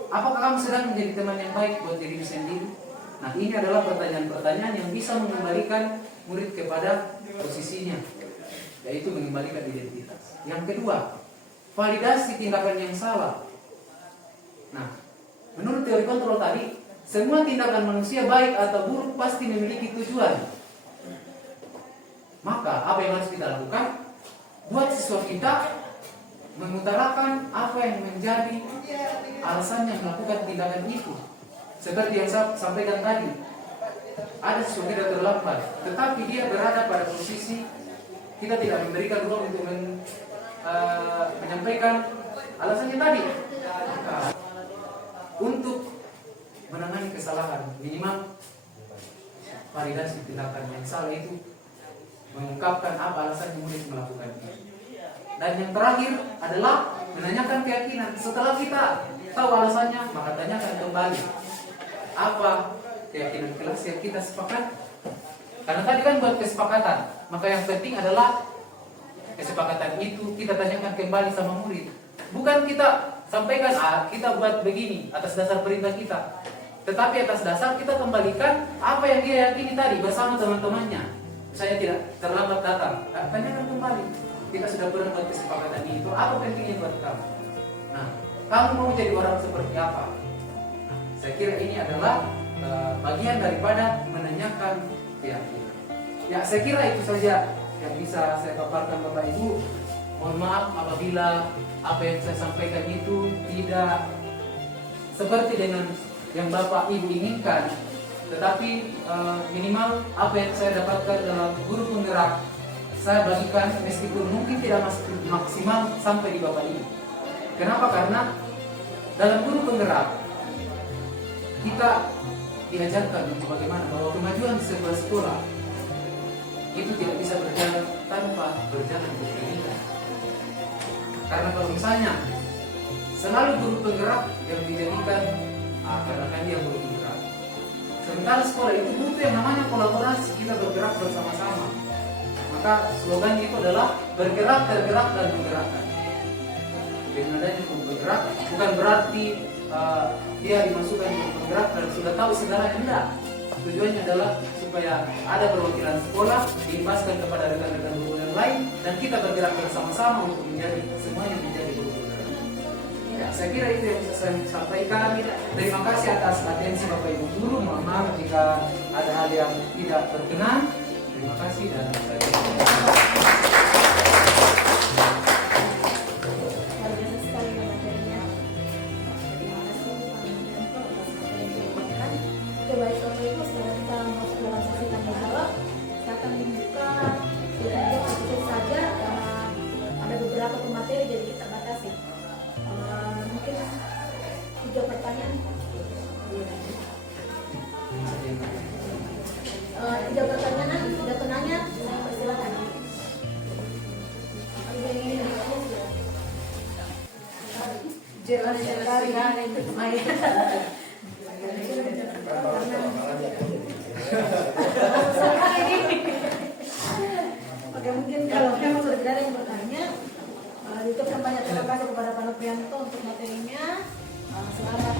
Apakah kamu sedang menjadi teman yang baik buat diri sendiri? Nah, ini adalah pertanyaan-pertanyaan yang bisa mengembalikan murid kepada posisinya, yaitu mengembalikan identitas. Yang kedua, validasi tindakan yang salah. Nah, menurut teori kontrol tadi, semua tindakan manusia baik atau buruk pasti memiliki tujuan. Maka apa yang harus kita lakukan? Buat siswa kita mengutarakan apa yang menjadi alasannya melakukan tindakan itu. Seperti yang saya sampaikan tadi, ada siswa kita terlambat, tetapi dia berada pada posisi kita tidak memberikan ruang untuk menyampaikan alasannya tadi. Untuk menangani kesalahan, minimal validasi tindakan yang salah itu, mengungkapkan apa alasan murid melakukan itu. Dan yang terakhir adalah menanyakan keyakinan. Setelah kita tahu alasannya, maka tanyakan kembali apa keyakinan kelas yang kita sepakat. Karena tadi kan buat kesepakatan, maka yang penting adalah kesepakatan itu kita tanyakan kembali sama murid. Bukan kita sampaikan, kita buat begini atas dasar perintah kita. Tetapi atas dasar kita kembalikan apa yang dia yakini tadi bersama teman-temannya. Saya tidak terlambat datang. Tanyakan kembali. Kita sudah pernah buat kesepakatan itu. Apa pentingnya buat kamu? Nah, kamu mau jadi orang seperti apa? Nah, saya kira ini adalah bagian daripada menanyakan keyakinan. Ya, saya kira itu saja yang bisa saya paparkan Bapak Ibu. Mohon maaf apabila apa yang saya sampaikan itu tidak seperti dengan yang Bapak Ibu inginkan, tetapi minimal apa yang saya dapatkan dalam guru penggerak saya bagikan meskipun mungkin tidak maksimal sampai di Bapak Ibu. Kenapa? Karena dalam guru penggerak kita diajarkan untuk bagaimana bahwa kemajuan di sebuah sekolah itu tidak bisa berjalan tanpa berjalan beriringan. Karena kalau misalnya selalu guru penggerak yang dijadikan karena kan dia guru penggerak. Sementara sekolah itu butuh yang namanya kolaborasi, kita bergerak bersama-sama. Maka slogannya itu adalah bergerak, tergerak, dan menggerakkan. Dengan adanya guru penggerak bukan berarti dia dimasukkan guru penggerak dan sudah tahu segalanya, enggak. Tujuannya adalah supaya ada perwakilan sekolah dilimpahkan kepada rekan-rekan guru yang lain dan kita bergerak bersama-sama untuk menjadi semuanya menjadi guru penggerak. Ya, saya kira itu yang bisa saya sampaikan. Terima kasih atas atensi Bapak Ibu guru. Mohon maaf jika ada hal yang tidak berkenan. Terima kasih dan saya Luar biasa sekali materinya. Terima kasih Pak Menko atas materi yang dibagikan. Oke, baik Bapak Ibu, sekarang kita masuk dalam sesi tanya jawab. Saya akan membuka sedikit saja karena ada beberapa pemateri jadi kita batasi. Mungkin 3 pertanyaan. 3 pertanyaan, 3 penanya, saya persilakan. Jelas sekali. Oke, mungkin kalau memang sudah tidak ada yang bertanya, YouTube banyak terima kasih kepada Pak Noprianto untuk materinya. Selamat